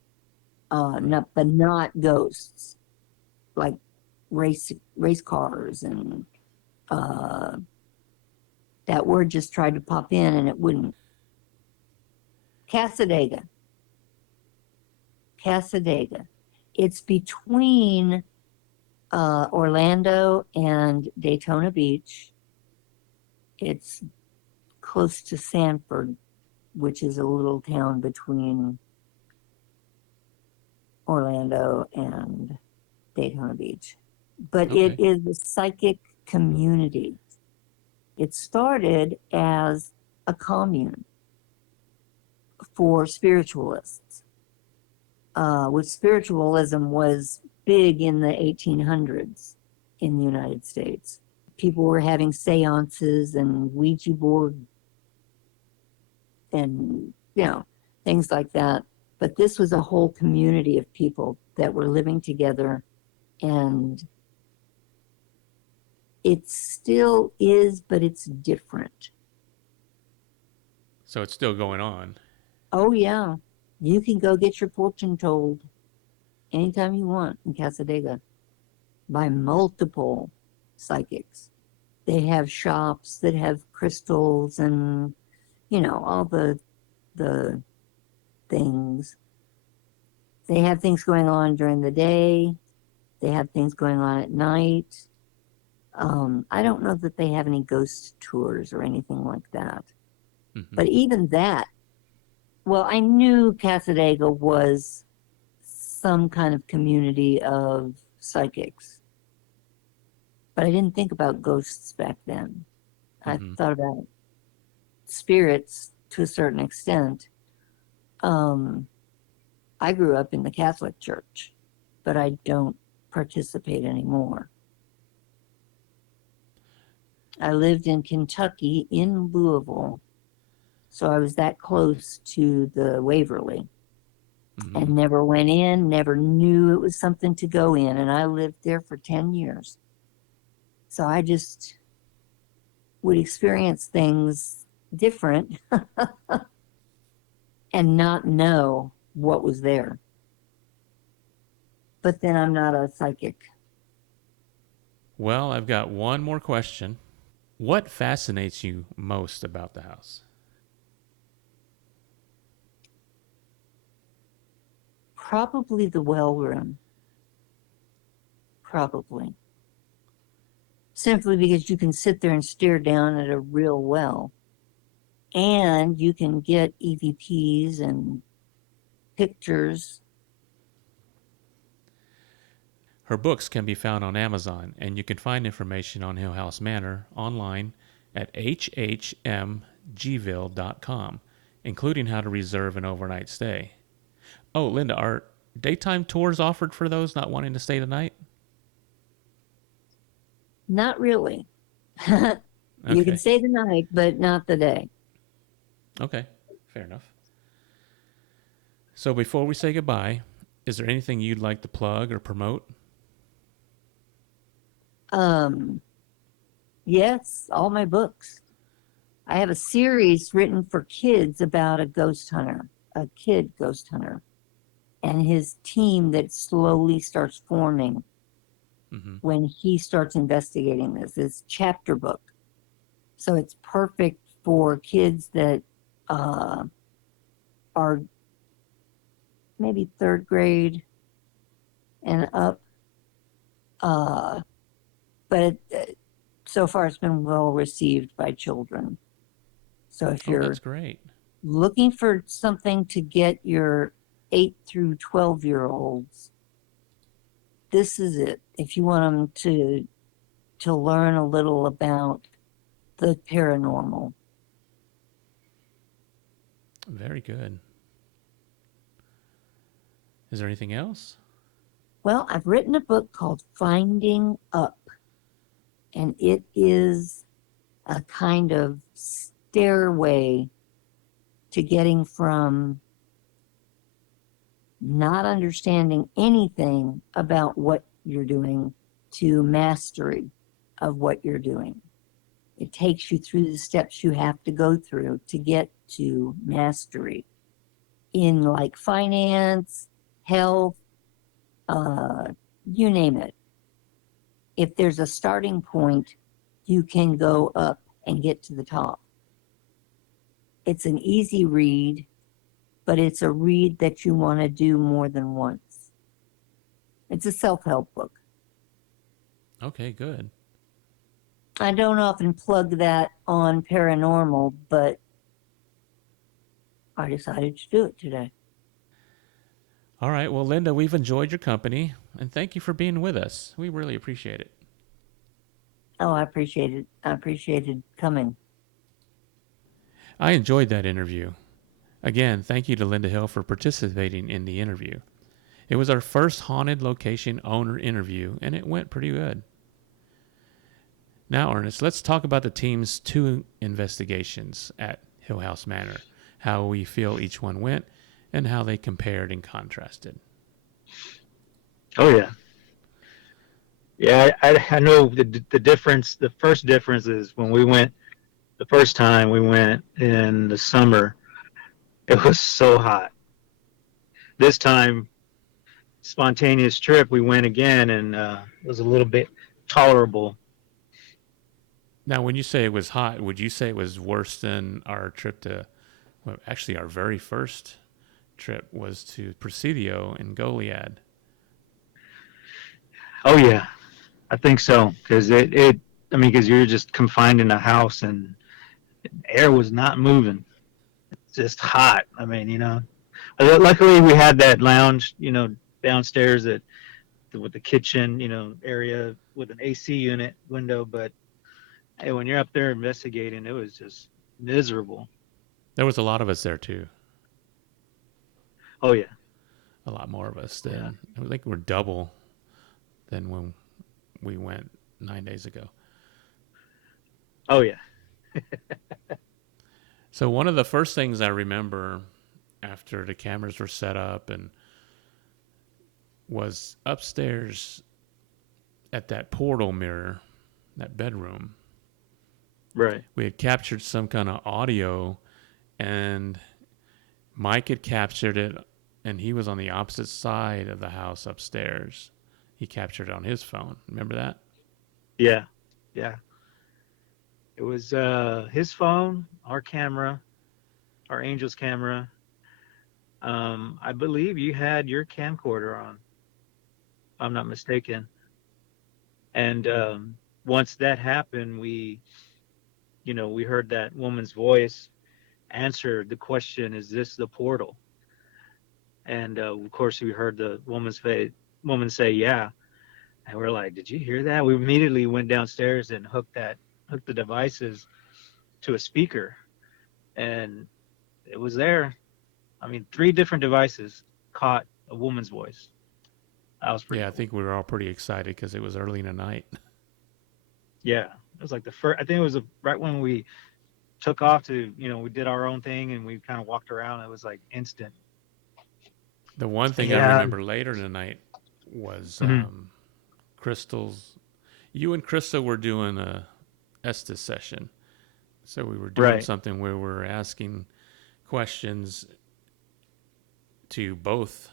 Not ghosts, like race cars, and that word just tried to pop in and it wouldn't. Casadega. It's between Orlando and Daytona Beach. It's close to Sanford, which is a little town between Orlando and Daytona Beach. But Okay. it is a psychic community. It started as a commune for spiritualists, which spiritualism was big in the 1800s in the United States. People were having seances and Ouija board and, things like that. But this was a whole community of people that were living together, and it still is, but it's different. So it's still going on. Oh, yeah. You can go get your fortune told anytime you want in Casadega by multiple psychics. They have shops that have crystals and, all the things. They have things going on during the day. They have things going on at night. I don't know that they have any ghost tours or anything like that. Mm-hmm. But even that, well, I knew Casadega was some kind of community of psychics, but I didn't think about ghosts back then. Mm-hmm. I thought about spirits to a certain extent. I grew up in the Catholic Church, but I don't participate anymore. I lived in Kentucky in Louisville, so I was that close to the Waverly. Mm-hmm. And never went in, never knew it was something to go in. And I lived there for 10 years. So I just would experience things different and not know what was there. But then I'm not a psychic. Well, I've got one more question. What fascinates you most about the house? Probably the well room. Probably. Simply because you can sit there and stare down at a real well. And you can get EVPs and pictures Her books can be found on Amazon, and you can find information on Hill House Manor online at hhmgville.com, including how to reserve an overnight stay. Oh, Linda, are daytime tours offered for those not wanting to stay the night? Not really. Okay. You can stay the night, but not the day. Okay, fair enough. So before we say goodbye, is there anything you'd like to plug or promote? Yes, all my books. I have a series written for kids about a ghost hunter, a kid ghost hunter, and his team that slowly starts forming when he starts investigating this. It's a chapter book. So it's perfect for kids that are maybe third grade and up. But so far it's been well received by children. So if you're that's great. looking for something to get your 8 through 12-year-olds, this is it. If you want them to learn a little about the paranormal. Very good. Is there anything else? Well, I've written a book called Finding Up, and it is a kind of stairway to getting from not understanding anything about what you're doing to mastery of what you're doing. It takes you through the steps you have to go through to get to mastery in like finance, health, you name it. If there's a starting point, you can go up and get to the top. It's an easy read, but it's a read that you want to do more than once. It's a self-help book. Okay, good. I don't often plug that on paranormal, but I decided to do it today. All right. Well, Linda, we've enjoyed your company, and thank you for being with us. We really appreciate it. Oh, I appreciate it. I appreciated coming. I enjoyed that interview. Again, thank you to Linda Hill for participating in the interview. It was our first haunted location owner interview, and it went pretty good. Now, Ernest, let's talk about the team's 2 investigations at Hill House Manor, how we feel each one went, and how they compared and contrasted. Oh yeah. Yeah, I know the difference. The first difference is when we went the first time we went in the summer, it was so hot. This time, spontaneous trip, we went again and it was a little bit tolerable. Now, when you say it was hot, would you say it was worse than our trip to, well, actually, our very first trip was to Presidio in Goliad? Oh yeah, I think so because I mean, because you're just confined in a house and air was not moving. It's just hot. I mean, luckily we had that lounge, downstairs with the kitchen, area with an AC unit window. But hey, when you're up there investigating, it was just miserable. There was a lot of us there, too. Oh yeah, A lot more of us yeah. than, I think we're double than when we went 9 days ago. Oh yeah. So one of the first things I remember after the cameras were set up and was upstairs at that portal mirror, that bedroom. Right. We had captured some kind of audio, and Mike had captured it, and he was on the opposite side of the house upstairs. He captured it on his phone. Remember that? Yeah. Yeah. It was his phone, our camera, our Angel's camera. I believe you had your camcorder on, if I'm not mistaken. And once that happened, we heard that woman's voice answer the question, "Is this the portal?" And of course, we heard the woman say, "Yeah." And we're like, "Did you hear that?" We immediately went downstairs and hooked the devices to a speaker, and it was there. I mean, three different devices caught a woman's voice. That was pretty Yeah, I cool. think we were all pretty excited because it was early in the night. Yeah, it was like the first. I think it was right when we took off to, we did our own thing and we kind of walked around. It was like instant. The one thing I Yeah. remember later in the night was Mhm. Crystal's. You and Crystal were doing a Estes session. So we were doing Right. something where we were asking questions to both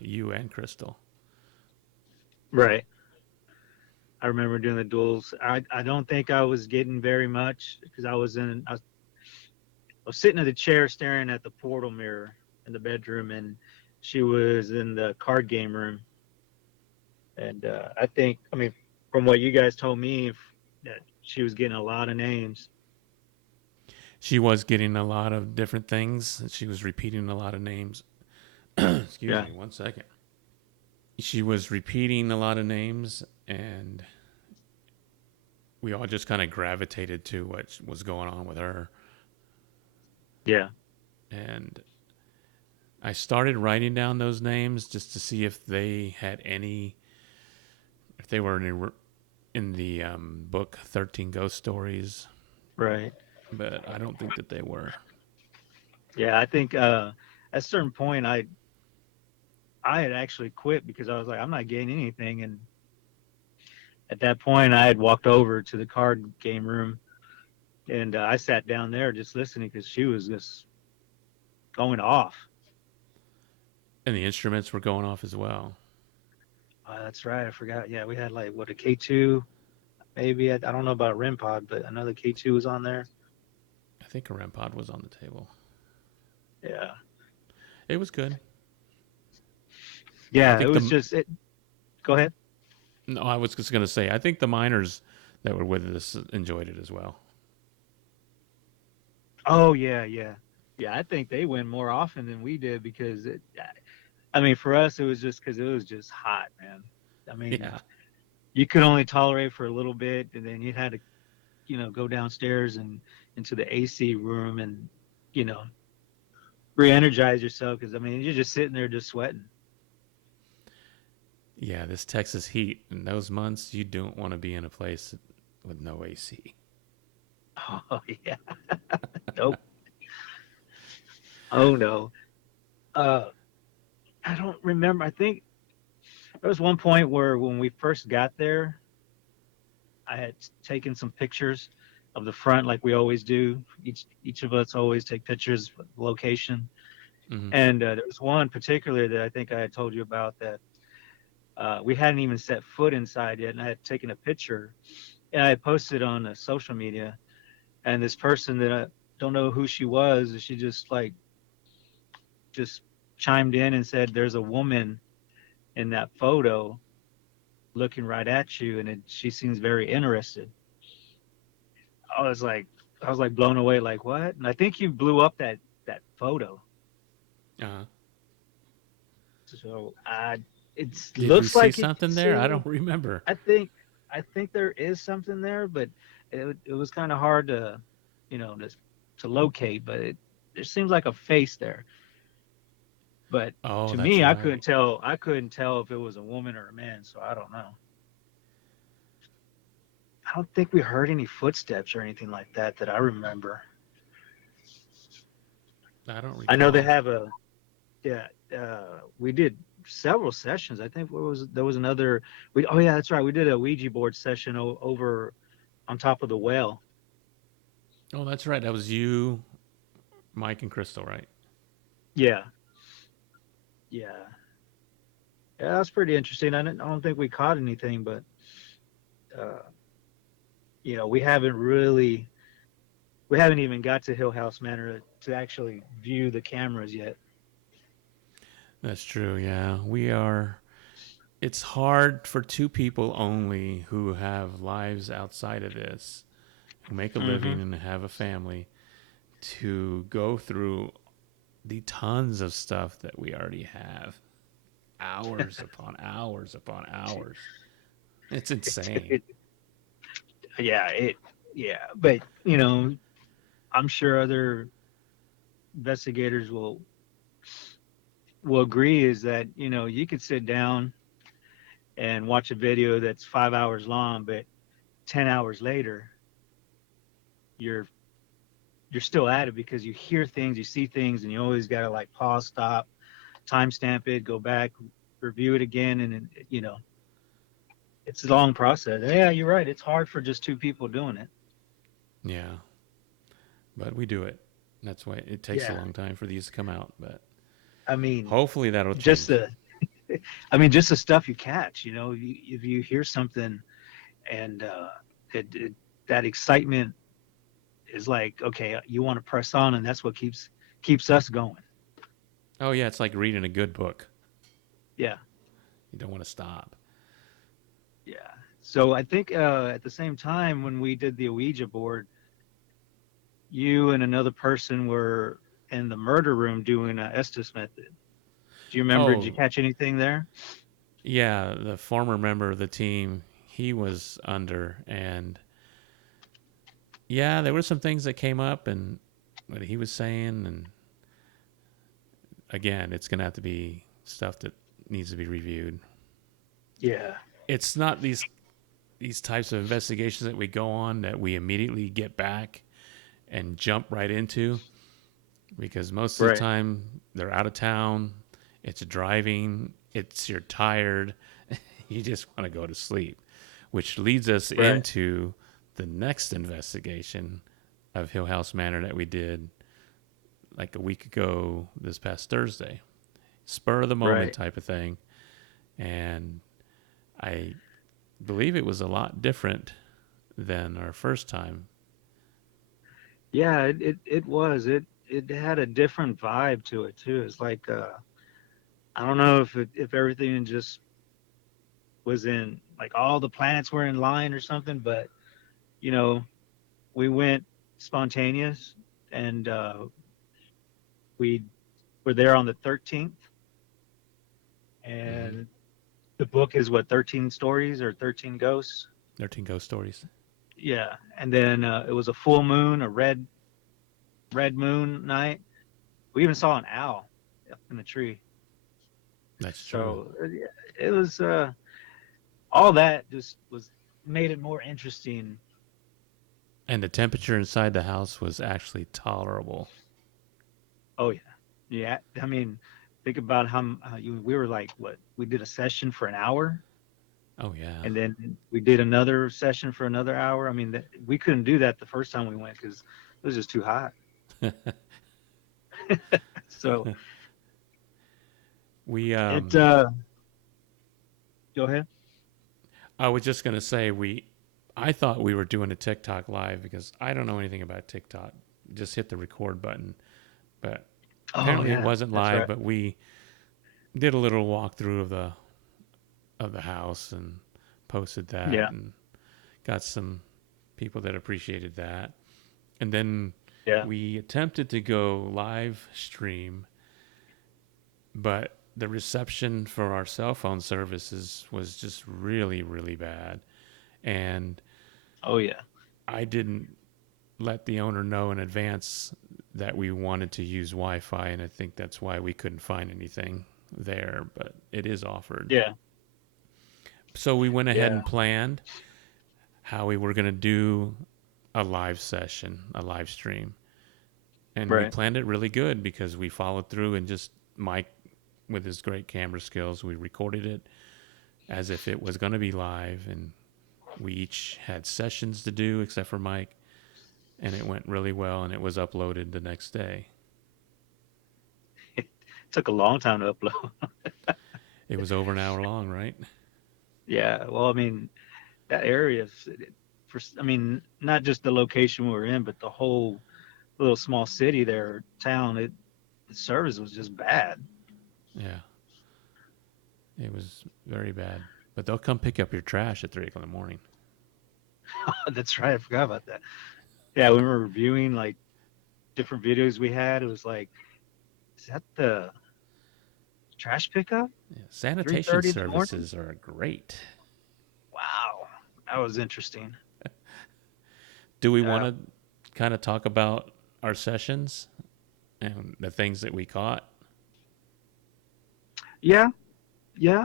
you and Crystal. Right. I remember doing the duels. I don't think I was getting very much because I was sitting in the chair staring at the portal mirror in the bedroom, and she was in the card game room. And I think, I mean, from what you guys told me, that she was getting a lot of names. She was getting a lot of different things. She was repeating a lot of names. Excuse Yeah. me, one second. She was repeating a lot of names, and we all just kind of gravitated to what was going on with her. Yeah. And I started writing down those names just to see if they had any, if they were in the book 13 Ghost Stories, Right. but I don't think that they were. Yeah. I think at a certain point, I had actually quit because I was like, I'm not getting anything. And at that point, I had walked over to the card game room and I sat down there just listening because she was just going off. And the instruments were going off as well. Oh, that's right. I forgot. Yeah, we had like what, a K2 maybe. I don't know about REM pod, but I know the K2 was on there. I think a REM pod was on the table. Yeah. It was good. I Yeah. It think was the just it. Go ahead. no, I was just going to say I think the miners that were with us enjoyed it as well. Oh yeah, yeah, yeah. I think they went more often than we did because I mean, for us, it was just because it was just hot, man. I mean, Yeah. you could only tolerate for a little bit, and then you had to, go downstairs and into the AC room and, you know, re-energize yourself because I mean, you're just sitting there just sweating. Yeah, this Texas heat in those months, you don't want to be in a place with no AC. Oh yeah, nope. Oh no. Uh, I don't remember. I think there was one point where when we first got there, I had taken some pictures of the front like we always do. Each of us always take pictures of the location. Hmm. And there was one particular that I think I had told you about that we hadn't even set foot inside yet, and I had taken a picture and I had posted on social media. And this person that I don't know who she was, she just chimed in and said, "There's a woman in that photo looking right at you, and she seems very interested." I was like, I was like blown away, like what? And I think you blew up that photo. Uh-huh. So it Did we looks see like it could something there? I see. don't remember. I think I think there is something there, but it was kind of hard to, to locate. But there seems like a face there. But Oh, to that's me, I right. couldn't tell. I couldn't tell if it was a woman or a man. So I don't know. I don't think we heard any footsteps or anything like that I remember. I don't I know they recall. have a yeah. We did several sessions. I think there was another. We Oh yeah, that's right. We did a Ouija board session over on top of the well. Oh, that's right. That was you, Mike, and Crystal, right? Yeah, yeah, yeah. That's pretty interesting. I don't think we caught anything, but uh, we haven't even got to Hill House Manor to actually view the cameras yet. That's true. Yeah, we are. It's hard for two people only who have lives outside of this, who make a Hmm. living and have a family, to go through the tons of stuff that we already have. hours upon hours upon hours. It's insane. It, yeah, yeah, but I'm sure other investigators will agree is that you could sit down and watch a video that's 5 hours long, but 10 hours later you're you're still at it because you hear things, you see things, and you always got to like pause, stop, timestamp it, go back, review it again, and it's a long process. Yeah, you're right. It's hard for just two people doing it. Yeah, but we do it. That's why it takes a Yeah, long time for these to come out, but I mean, hopefully that'll just change. the, just the stuff you catch. If you hear something and it that excitement is like, okay, you want to press on, and that's what keeps us going. Oh yeah, it's like reading a good book. Yeah, You don't want to stop. yeah. So I think at the same time when we did the Ouija board, you and another person were in the murder room doing a Estes method. Do you remember? Did you Oh catch anything there? yeah, the former member of the team, he was under, and yeah, there were some things that came up and what he was saying, and again, it's gonna have to be stuff that needs to be reviewed. Yeah. It's not these types of investigations that we go on that we immediately get back and jump right into, because most of the Right. time they're out of town, it's driving, you're tired, you just want to go to sleep, which leads us Right. into the next investigation of Hill House Manor that we did like a week ago this past Thursday. Spur of the moment Right. type of thing. And I believe it was a lot different than our first time. Yeah. It was. It had a different vibe to it too. It's like I don't know if everything just was in like all the planets were in line or something, but you know we went spontaneous and we were there on the 13th, Mm-hmm. and the book is what, 13 stories or 13 ghosts. 13 Ghost Stories. Yeah, and then it was a full moon, a red moon night. We even saw an owl up in the tree. That's true. So yeah, it was all that just was made it more interesting. And the temperature inside the house was actually tolerable. Oh yeah, yeah. I mean, think about how we were like, what, we did a session for an hour, Oh, yeah. and then we did another session for another hour. I mean, we couldn't do that the first time we went because it was just too hot. So we, it go ahead. I was just going to say, I thought we were doing a TikTok live because I don't know anything about TikTok. Just hit the record button. But Oh apparently it yeah, wasn't that's live, right. but we did a little walkthrough of the house and posted that Yeah, and got some people that appreciated that. And then yeah. we attempted to go live stream, but the reception for our cell phone services was just really, really bad. And Oh yeah. I didn't let the owner know in advance that we wanted to use Wi-Fi, and I think that's why we couldn't find anything there, but it is offered. Yeah, So we went ahead yeah. and planned how we were going to do a live session, a live stream. And we Right. planned it really good because we followed through, and just Mike, with his great camera skills, we recorded it as if it was going to be live, and we each had sessions to do except for Mike, and it went really well, and it was uploaded the next day. It took a long time to upload. It was over an hour long, right? Yeah. Well, I mean, that area I mean, not just the location we were in, but the whole little small city there, town. The service was just bad. Yeah, it was very bad. But they'll come pick up your trash at 3 o'clock in the morning. That's right. I forgot about that. Yeah, when we were reviewing like different videos we had, it was like, is that trash pickup, Yeah, sanitation 3:30 in the morning. services are great. Wow, that was interesting. Do we want Yeah, to kind of talk about our sessions and the things that we caught? yeah, yeah.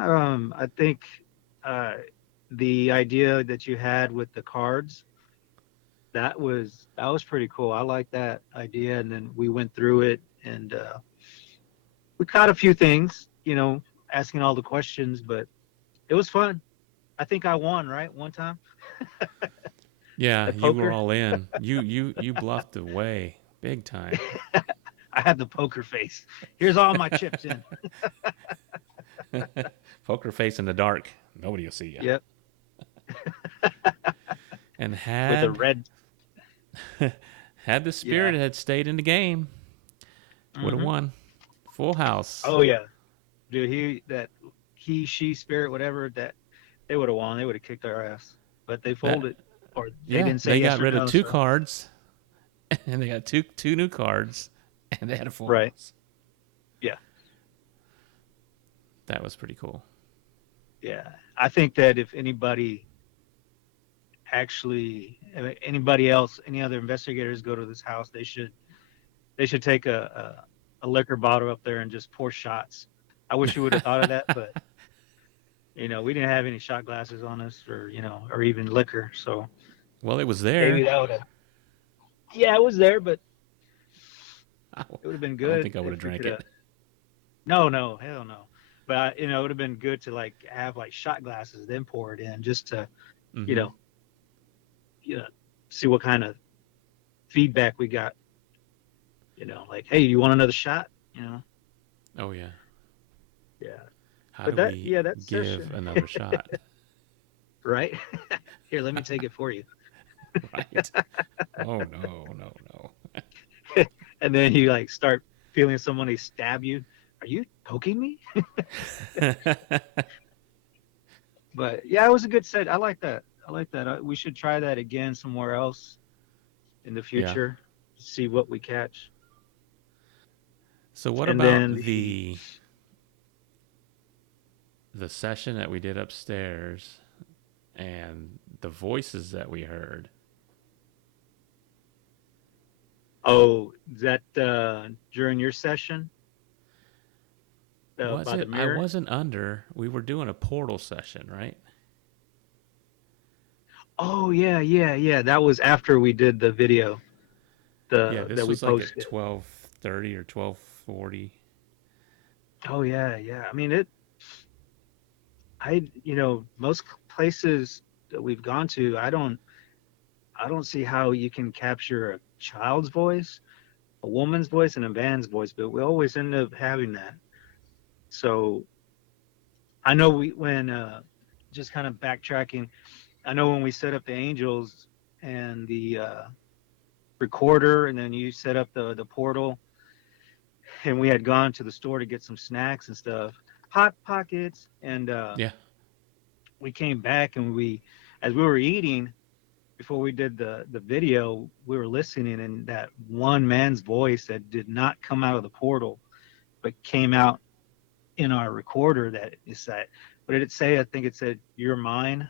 I think uh, the idea that you had with the cards, that was pretty cool. I like that idea, and then we went through it, and we caught a few things, asking all the questions, but it was fun. I think I won, right? One time Yeah, at you were poker. all in. You bluffed away big time. I had the poker face. Here's all my chips in. Poker face in the dark. Nobody will see you. Yep. And With a red. had the Yeah. spirit had stayed in the game, would have Hmm. won. Full house. Oh yeah. Dude, she, spirit, whatever, that they would have won. They would have kicked our ass. But they That folded, or they yeah, didn't say they yes got or rid of no. two So cards, and they got two new cards, and they had a full right. house. Yeah. That was pretty cool. Yeah. I think that if anybody else, any other investigators go to this house, they should take a liquor bottle up there and just pour shots. I wish you would have thought of that, but we didn't have any shot glasses on us, or even liquor. So Well, it was maybe there. that would have. Yeah, it was there, but I it would have been don't good think I would have if we drank could have. it. No, no, hell no. But it would have been good to like have like shot glasses, then pour it in, just to you Mm-hmm. know, you know, see what kind of feedback we got. Like, hey, you want another shot? Oh yeah. Yeah. How But do we that give session, another shot? right? Here, let me take it for you. Right? Oh no, no, no. And then you like start feeling somebody stab you. Are you poking me? But yeah, it was a good set. I like that. I like that. We should try that again somewhere else in the Yeah. future. See what we catch. So what And about then the session that we did upstairs and the voices that we heard? is that during your session Was by the it? I mirror? wasn't under. We were doing a portal session, right? Oh yeah, yeah, yeah. That was after we did the video Yeah, the this that we was like at posted. 12:30 or 12:40. Oh yeah, yeah. I mean it. Most places that we've gone to, I don't see how you can capture a child's voice, a woman's voice, and a man's voice, but we always end up having that. So I know when just kind of backtracking, I know when we set up the angels and the recorder, and then you set up the portal, and we had gone to the store to get some snacks and stuff, hot pockets, and Yeah. we came back and as we were eating before we did the video, we were listening, and that one man's voice that did not come out of the portal, but came out in our recorder. That is that. What did it say? I think it said "You're mine,"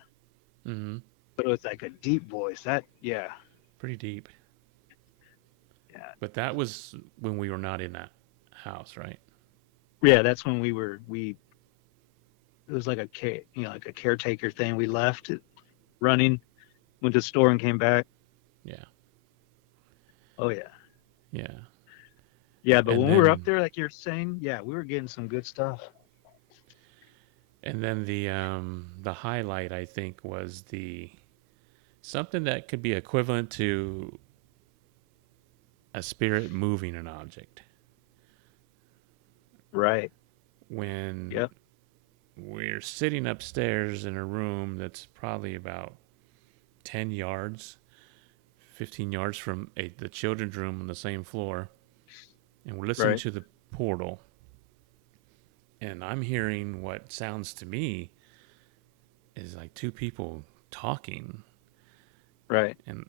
Mm-hmm. but it was like a deep voice. That yeah, Pretty deep. yeah, But that was when we were not in that house, right? yeah. That's when we. It was like like a caretaker thing. We left it running, went to the store, and came back. Yeah. Oh yeah, Yeah. yeah. But And when we were up then there, like you're saying, yeah, we were getting some good stuff. the highlight I think was the something that could be equivalent to a spirit moving an object. Right. When Yep. we're sitting upstairs in a room that's probably about 10 yards, 15 yards from the children's room on the same floor, and we're listening Right. to the portal, and I'm hearing what sounds to me is like two people talking. Right. And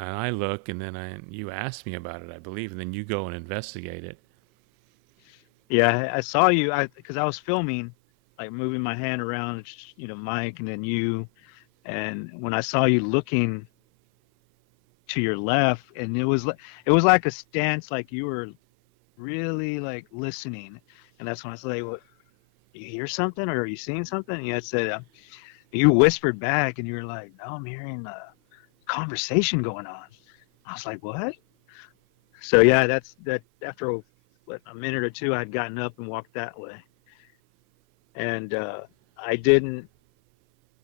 I look, and then you ask me about it, I believe, and then you go and investigate it. Yeah, I saw you. Because I was filming, like moving my hand around, Mike, and then you. And when I saw you looking to your left, and it was like a stance, like you were really like listening. And that's when I said, like, "What? You hear something, or are you seeing something?" And you had said, you whispered back, and you were like, "No, I'm hearing a conversation going on." I was like, "What?" So yeah, that's that. After what, a minute or two, I had gotten up and walked that way, and I didn't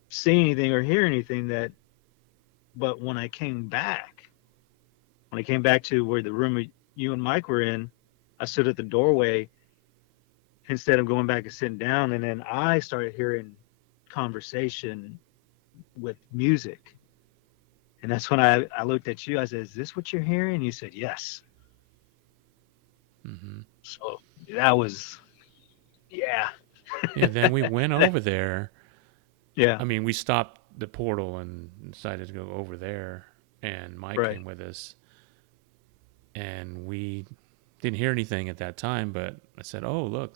see anything or hear anything that. But when I came back to where the room you and Mike were in, I stood at the doorway instead of going back and sitting down, and then I started hearing conversation with music. And that's when I looked at you. I said, "Is this what you're hearing?" And you said, "Yes." Hmm. So that was, yeah. Yeah, then we went over there. Yeah, I mean, we stopped the portal and decided to go over there, and Mike right. came with us, and we didn't hear anything at that time. But I said, "Oh, look,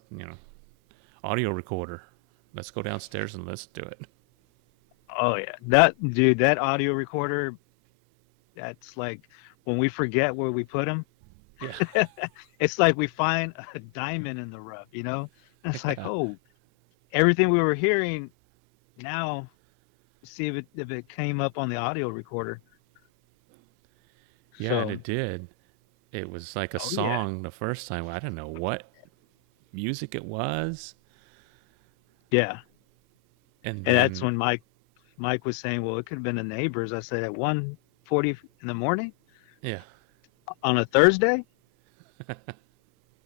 audio recorder. Let's go downstairs and listen to it." Oh yeah, that dude, that audio recorder. That's like when we forget where we put them. Yeah, It's like we find a diamond in the rough, you know? And it's like, yeah, oh, everything we were hearing now, see if it came up on the audio recorder. yeah, and So, it did. It was like a oh yeah, song the first time. I don't know what music it was, yeah. and And that's then when Mike was saying, well, it could have been the neighbors. I said at 1:40 in the morning yeah, on a Thursday.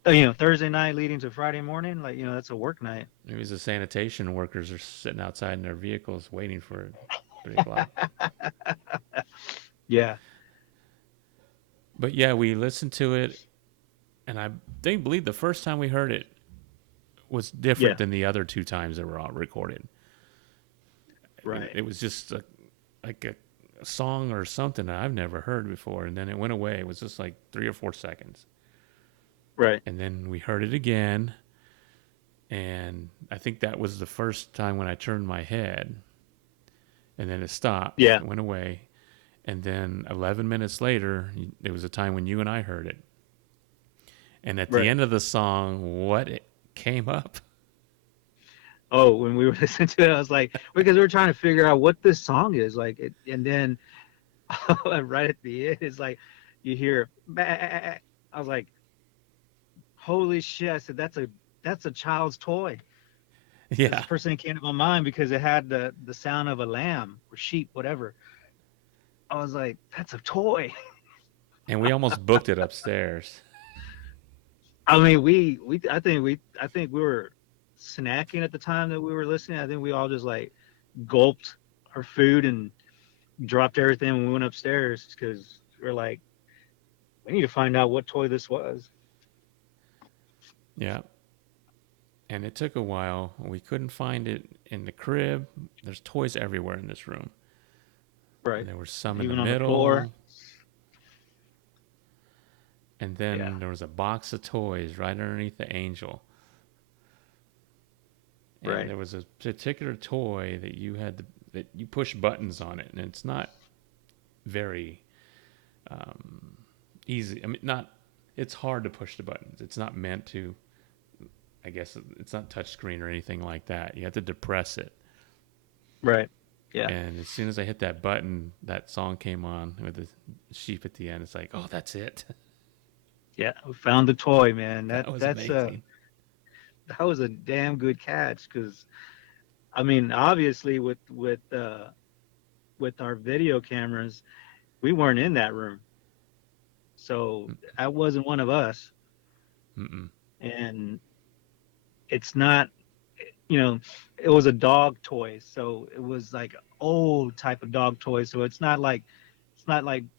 Thursday night leading to Friday morning, like that's a work night. it was the sanitation workers are sitting outside in their vehicles waiting for 3 o'clock. Yeah, But yeah, we listened to it, and I think believe the first time we heard it was different yeah, than the other two times that were all recorded. right, It was just like a song or something that I've never heard before, and then it went away. It was just like 3 or 4 seconds, right. and then we heard it again, and I think that was the first time when I turned my head, and then it stopped. Yeah, It went away, and then 11 minutes later, there was a time when you and I heard it, and at the right. end of the song, what it came up. Oh, when we were listening to it, I was like, because we were trying to figure out what this song is like, and then right at the end, it's like you hear. "Bah." I was like, holy shit! I said that's a child's toy. That's Yeah, the first thing that came to my mind because it had the sound of a lamb or sheep, whatever. I was like, that's a toy. and we almost booked it upstairs. I mean, I think we were snacking at the time that we were listening. I think we all just like gulped our food and dropped everything when we went upstairs because we're like, we need to find out what toy this was. Yeah, and it took a while. We couldn't find it in the crib. There's toys everywhere in this room. Right. And there were some in the Even on the floor. middle, and Yeah. then there was a box of toys right underneath the angel. And Right. there was a particular toy that that you push buttons on it, and it's not very um, easy. I mean, not. It's hard to push the buttons. It's not meant to. I guess it's not touchscreen or anything like that. You have to depress it. Right. Yeah. And as soon as I hit that button, that song came on with the sheep at the end. It's like, oh, that's it. Yeah. We found the toy, man. That was That's amazing. that was a damn good catch because I mean, obviously with our video cameras, we weren't in that room, so that wasn't one of us, Mm-mm. and it's not, you know, it was a dog toy, so it was like old type of dog toy, so it's not like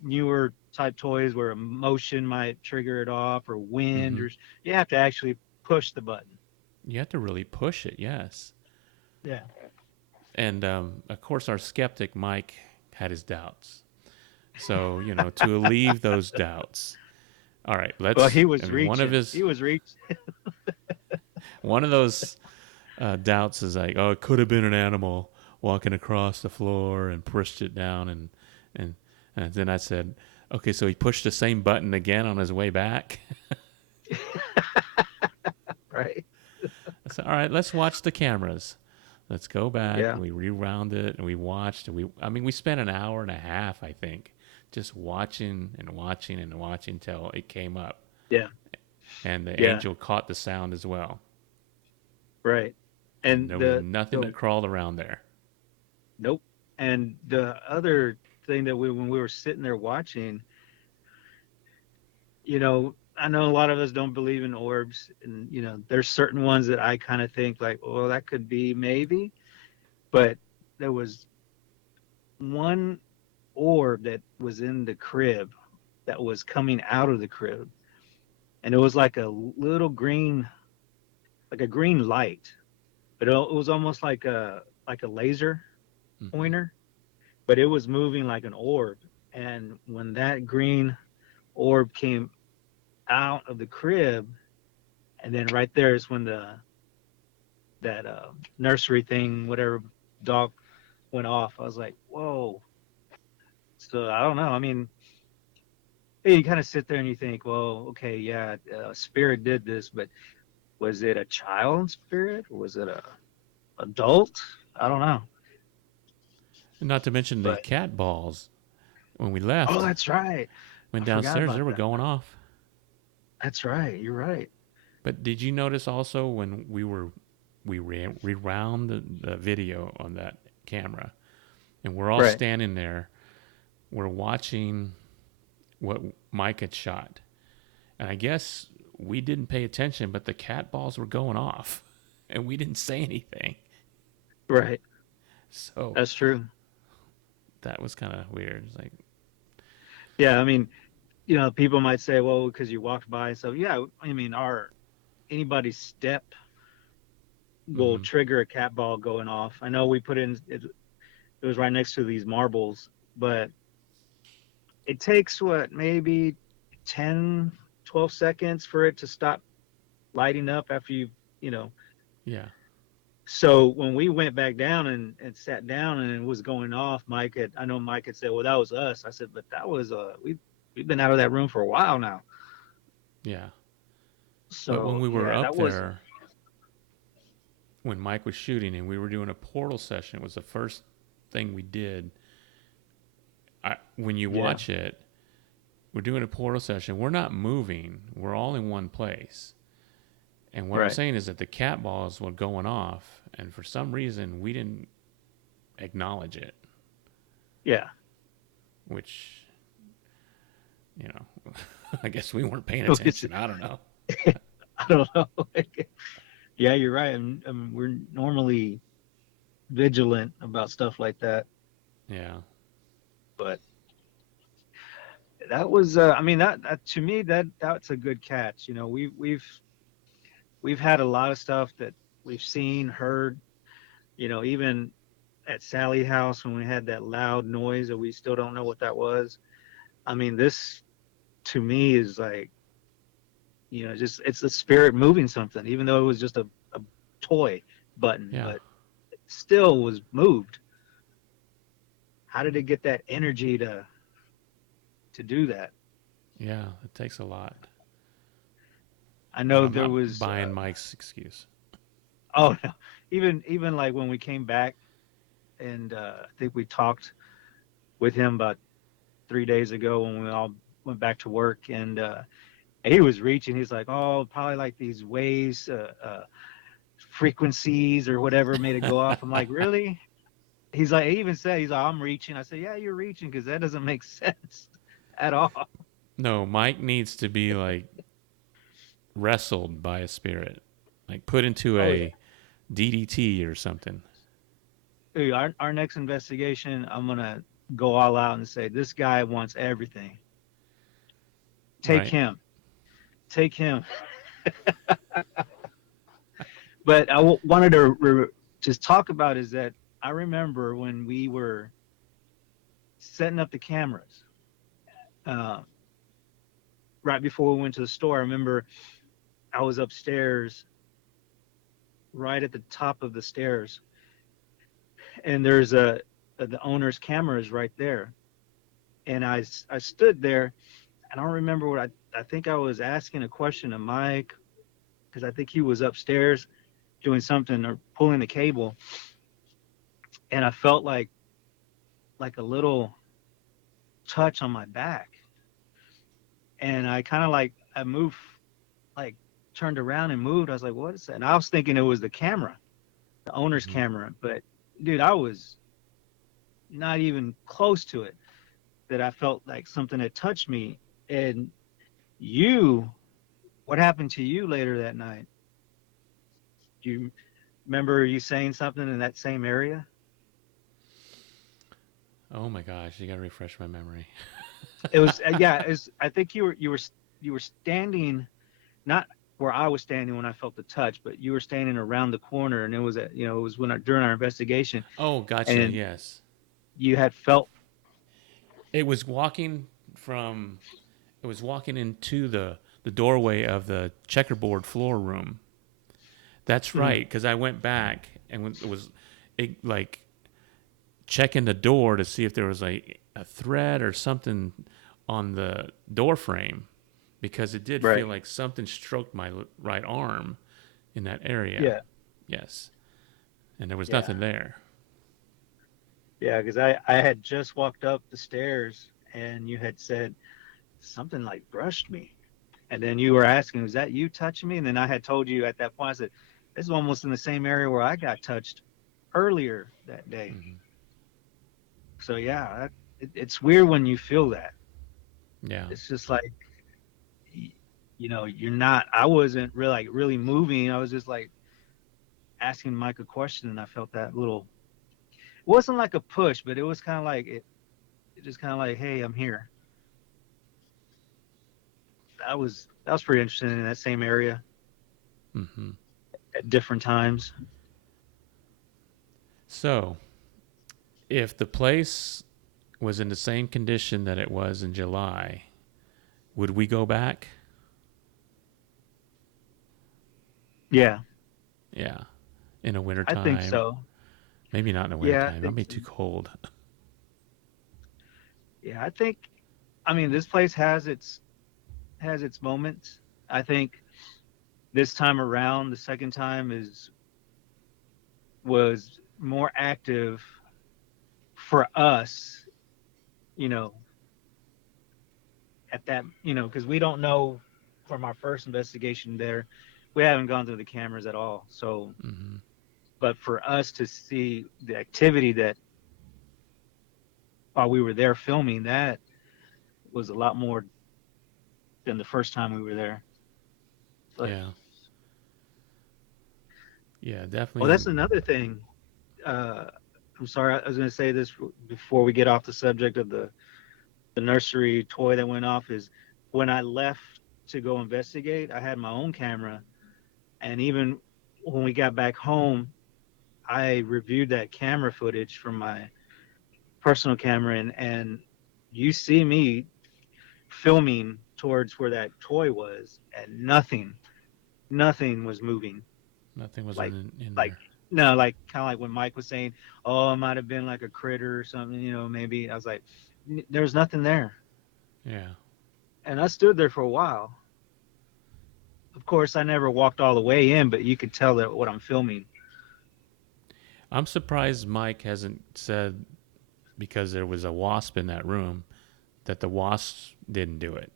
newer type toys where emotion might trigger it off or wind Mm-hmm. or you have to actually push the button. You have to really push it, yes. Yeah. And of course, our skeptic Mike had his doubts. So, to alleviate those doubts, All right, Well, let's. he I was mean, reaching. He was reaching. one of those doubts is like, oh, it could have been an animal walking across the floor and pushed it down, and and then I said, okay, so he pushed the same button again on his way back. Right. I said, all right, let's watch the cameras. Let's go back. Yeah. We rewound it and we watched. I mean, we spent an hour and a half, I think, just watching and watching and watching till it came up, Yeah. and the Yeah. angel caught the sound as well. Right. And And there was nothing the that crawled around there. nope. And the other thing that when we were sitting there watching, I know a lot of us don't believe in orbs, and there's certain ones that I kind of think like, well, that could be maybe, but there was one orb that was in the crib that was coming out of the crib, and it was like a little green, like a green light, but it was almost like a laser Hmm. pointer, but it was moving like an orb. And when that green orb came out of the crib, and then right there is when that nursery thing, whatever dog went off. I was like, whoa. So I don't know. I mean, you kind of sit there and you think, well, okay, yeah, spirit did this, but was it a child spirit? Or was it a adult? I don't know. And not to mention the But cat balls. When we oh, left, that's right. went I forgot downstairs, they about were that. going off. That's right. You're right. But did you notice also when we rewound the video on that camera, and we're all Right. standing there, we're watching what Mike had shot, and I guess we didn't pay attention, but the cat balls were going off, and we didn't say anything. Right. So That's true. that was kind of weird. It's like, Yeah. I mean, people might say, well, because you walked by and stuff. Yeah. I mean, anybody's step will mm-hmm, trigger a cat ball going off. I know we put in it was right next to these marbles, but it takes what, maybe 10, 12 seconds for it to stop lighting up after you know. yeah, So when we went back down and sat down and it was going off, I know Mike had said, well, that was us. I said, but that was, we've been out of that room for a while now. yeah. But when So we were yeah, up that was, there, when Mike was shooting and we were doing a portal session, it was the first thing we did. When you yeah, watch it, we're doing a portal session. We're not moving. We're all in one place. And what I'm right. saying is that the cat balls were going off, and for some reason we didn't acknowledge it, Yeah. which, I guess we weren't paying attention. I don't know. I don't know. Yeah, you're right. We're normally vigilant about stuff like that, Yeah. but that was, I mean, that to me, that's a good catch. We've had a lot of stuff that we've seen, heard, even at Sally House when we had that loud noise that we still don't know what that was. I mean, this to me is like, just it's the spirit moving something, even though it was just a toy button, Yeah. but it still was moved. How did it get that energy to do that? Yeah. It takes a lot. I But know I'm there not was, buying Mike's excuse. oh no, even like when we came back and I think we talked with him about 3 days ago when we all went back to work, and he was reaching. He's like, oh, probably like these waves, frequencies or whatever made it go off. I'm like, really? He's like, he even said, he's like, I'm reaching. I said, yeah, you're reaching because that doesn't make sense at all. No, Mike needs to be like wrestled by a spirit, like put into Oh yeah. a DDT or something. Dude, our next investigation, I'm gonna go all out and say this guy wants everything. Take Right. him, take him. But wanted to just talk about is that I remember when we were setting up the cameras. Uh, right before we went to the store, I remember I was upstairs, right at the top of the stairs, and there's the owner's camera is right there, and I stood there. I don't remember what I think I was asking a question to Mike because I think he was upstairs doing something or pulling the cable, and I felt like a little touch on my back, and I kind of like I moved, like turned around and moved. I was like, what is that? And I was thinking it was the camera, the owner's Mm-hmm. camera, but dude, I was not even close to it. That I felt like something had touched me, and you, what happened to you later that night? Do you remember you saying something in that same area? Oh my gosh, you got to refresh my memory. It was yeah. I think you were standing not where I was standing when I felt the touch, but you were standing around the corner, and it was it was during our investigation, Oh, gotcha. and Yes. you had felt It was walking from it was walking into the doorway of the checkerboard floor room. That's mm, right, because I went back and when it was like checking the door to see if there was a thread or something on the door frame because it did right, feel like something stroked my right arm in that area. yeah, Yes, and there was yeah, nothing there. yeah, because I had just walked up the stairs, and you had said something like brushed me. And then you were asking, was that you touching me? And then I had told you at that point, I said, this is almost in the same area where I got touched earlier that day. Hmm. So yeah, it's weird when you feel that. Yeah. It's just like, you're not, I wasn't really like really moving. I was just like asking Mike a question, and I felt that little, it wasn't like a push, but it was kind of like, it just kind of like, hey, I'm here. That was pretty interesting in that same area Hmm. at different times. So, if the place was in the same condition that it was in July, would we go back? Yeah, Yeah. In the I think wintertime. so. Maybe not in the Yeah, I wintertime. That'd think be so. too cold. Yeah, I think, I mean, this place has its moments. I think this time around, the second time is was more active for us, you know, at that, because we don't know from our first investigation there, we haven't gone through the cameras at all. So, Hmm. but for us to see the activity that while we were there filming, that was a lot more than the first time we were there. But, Yeah. Yeah, well, that's definitely. another thing. Uh, I'm sorry, I was going to say this before we get off the subject of the nursery toy that went off. Is when I left to go investigate, I had my own camera, and even when we got back home, I reviewed that camera footage from my personal camera, and you see me filming towards where that toy was, and nothing was moving. Nothing was Like in like there. no, like kind of like when Mike was saying, "Oh, it might have been like a critter or something." Maybe I was like, there was nothing there, Yeah. and I stood there for a while. Of course, I never walked all the way in, but you could tell that what I'm filming. I'm surprised Mike hasn't said because there was a wasp in that room that the wasp didn't do it.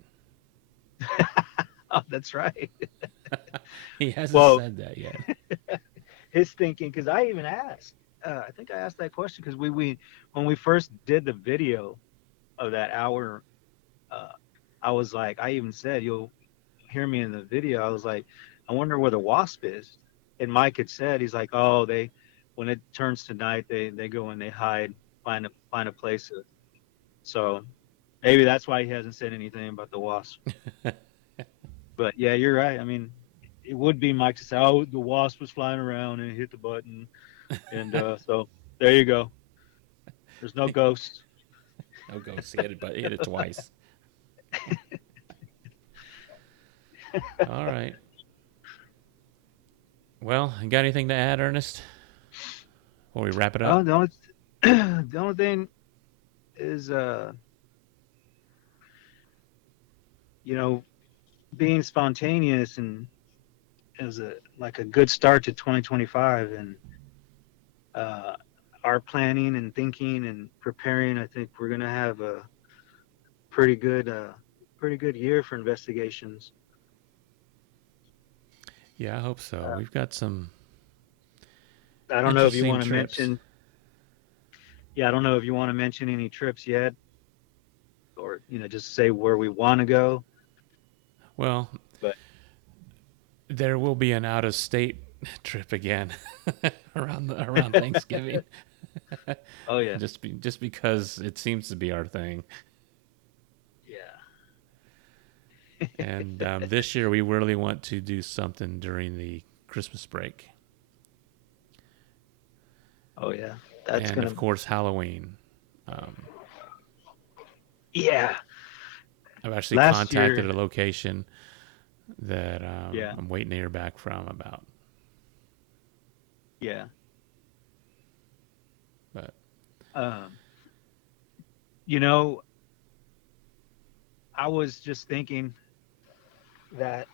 Oh, that's right. He hasn't Well, said that yet. his thinking, because I even asked. I think I asked that question because we when we first did the video of that hour, uh, I was like, I even said, "You'll hear me in the video." I was like, I wonder where the wasp is. And Mike had said, he's like, oh, they when it turns to night, they go and they hide, find a place. So maybe that's why he hasn't said anything about the wasp. But yeah, you're right. I mean, it would be Mike to say, oh, the wasp was flying around and it hit the button, and so there you go. There's no ghost. I'll go see it, but he hit it twice. All right. Well, you got anything to add, Ernest? Before we wrap it Oh, up? the only thing is, you know, being spontaneous and is a like a good start to 2025, and uh, our planning and thinking and preparing. I think we're gonna have a pretty good, pretty good year for investigations. Yeah, I hope so. Uh, We've got some I don't know if you interesting want to trips. mention. Yeah, I don't know if you want to mention any trips yet, or just say where we want to go. Well, But there will be an out-of-state trip again around Thanksgiving. oh yeah, Just because it seems to be our thing. yeah, And this year we really want to do something during the Christmas break, oh yeah. That's and gonna. of course Halloween. Um, Yeah, I've actually last contacted year. a location that Yeah, I'm waiting to hear back from about. yeah. But Um, you know, I was just thinking that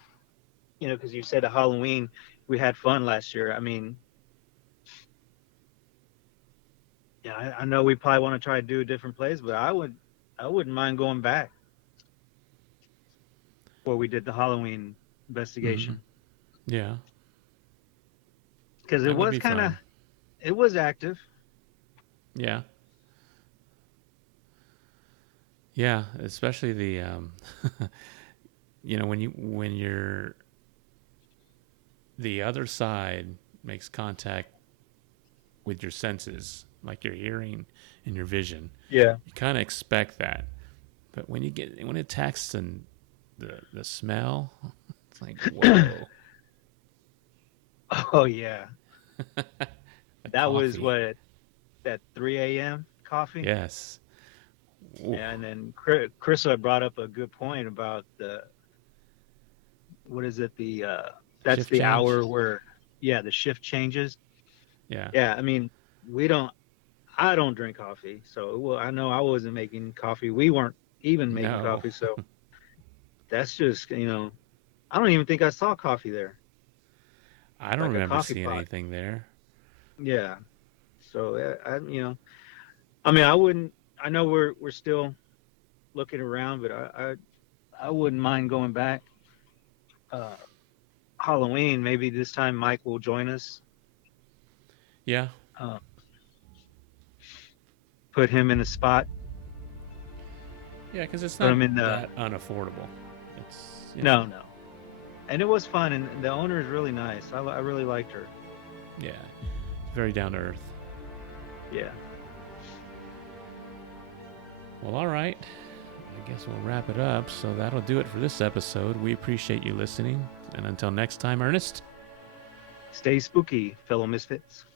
because you said a Halloween, we had fun last year. I mean, yeah, I know we probably want to try to do a different place, but I wouldn't mind going back where we did the Halloween hmm investigation yeah, because that would be fun. it was active. Yeah, yeah, especially the when you're the other side makes contact with your senses, like your hearing and your vision. Yeah. You kind of expect that, but when it attacks the smell, it's like whoa. Oh yeah, The that was coffee, what that 3 a.m. coffee. yes. Ooh, Yeah, and then Chris brought up a good point about the what is it the that's shift the change. hour where the shift changes. Yeah, Yeah, I mean we don't I don't drink coffee, so well I know I wasn't making coffee. We weren't even making no, coffee, so that's just I don't even think I saw coffee there, I don't like a remember coffee seeing pot. anything there. Yeah, so I mean I wouldn't. I know we're still looking around, but I wouldn't mind going back. Uh, Halloween, maybe this time Mike will join us. Yeah, Uh, put him in the spot. yeah, because it's Put not him in the that unaffordable. It's no, and it was fun, and the owner is really nice. I really liked her. yeah, it's very down to earth. Yeah. Well, all right. I guess we'll wrap it up. So that'll do it for this episode. We appreciate you listening. And until next time, Ernest. Stay spooky, fellow misfits.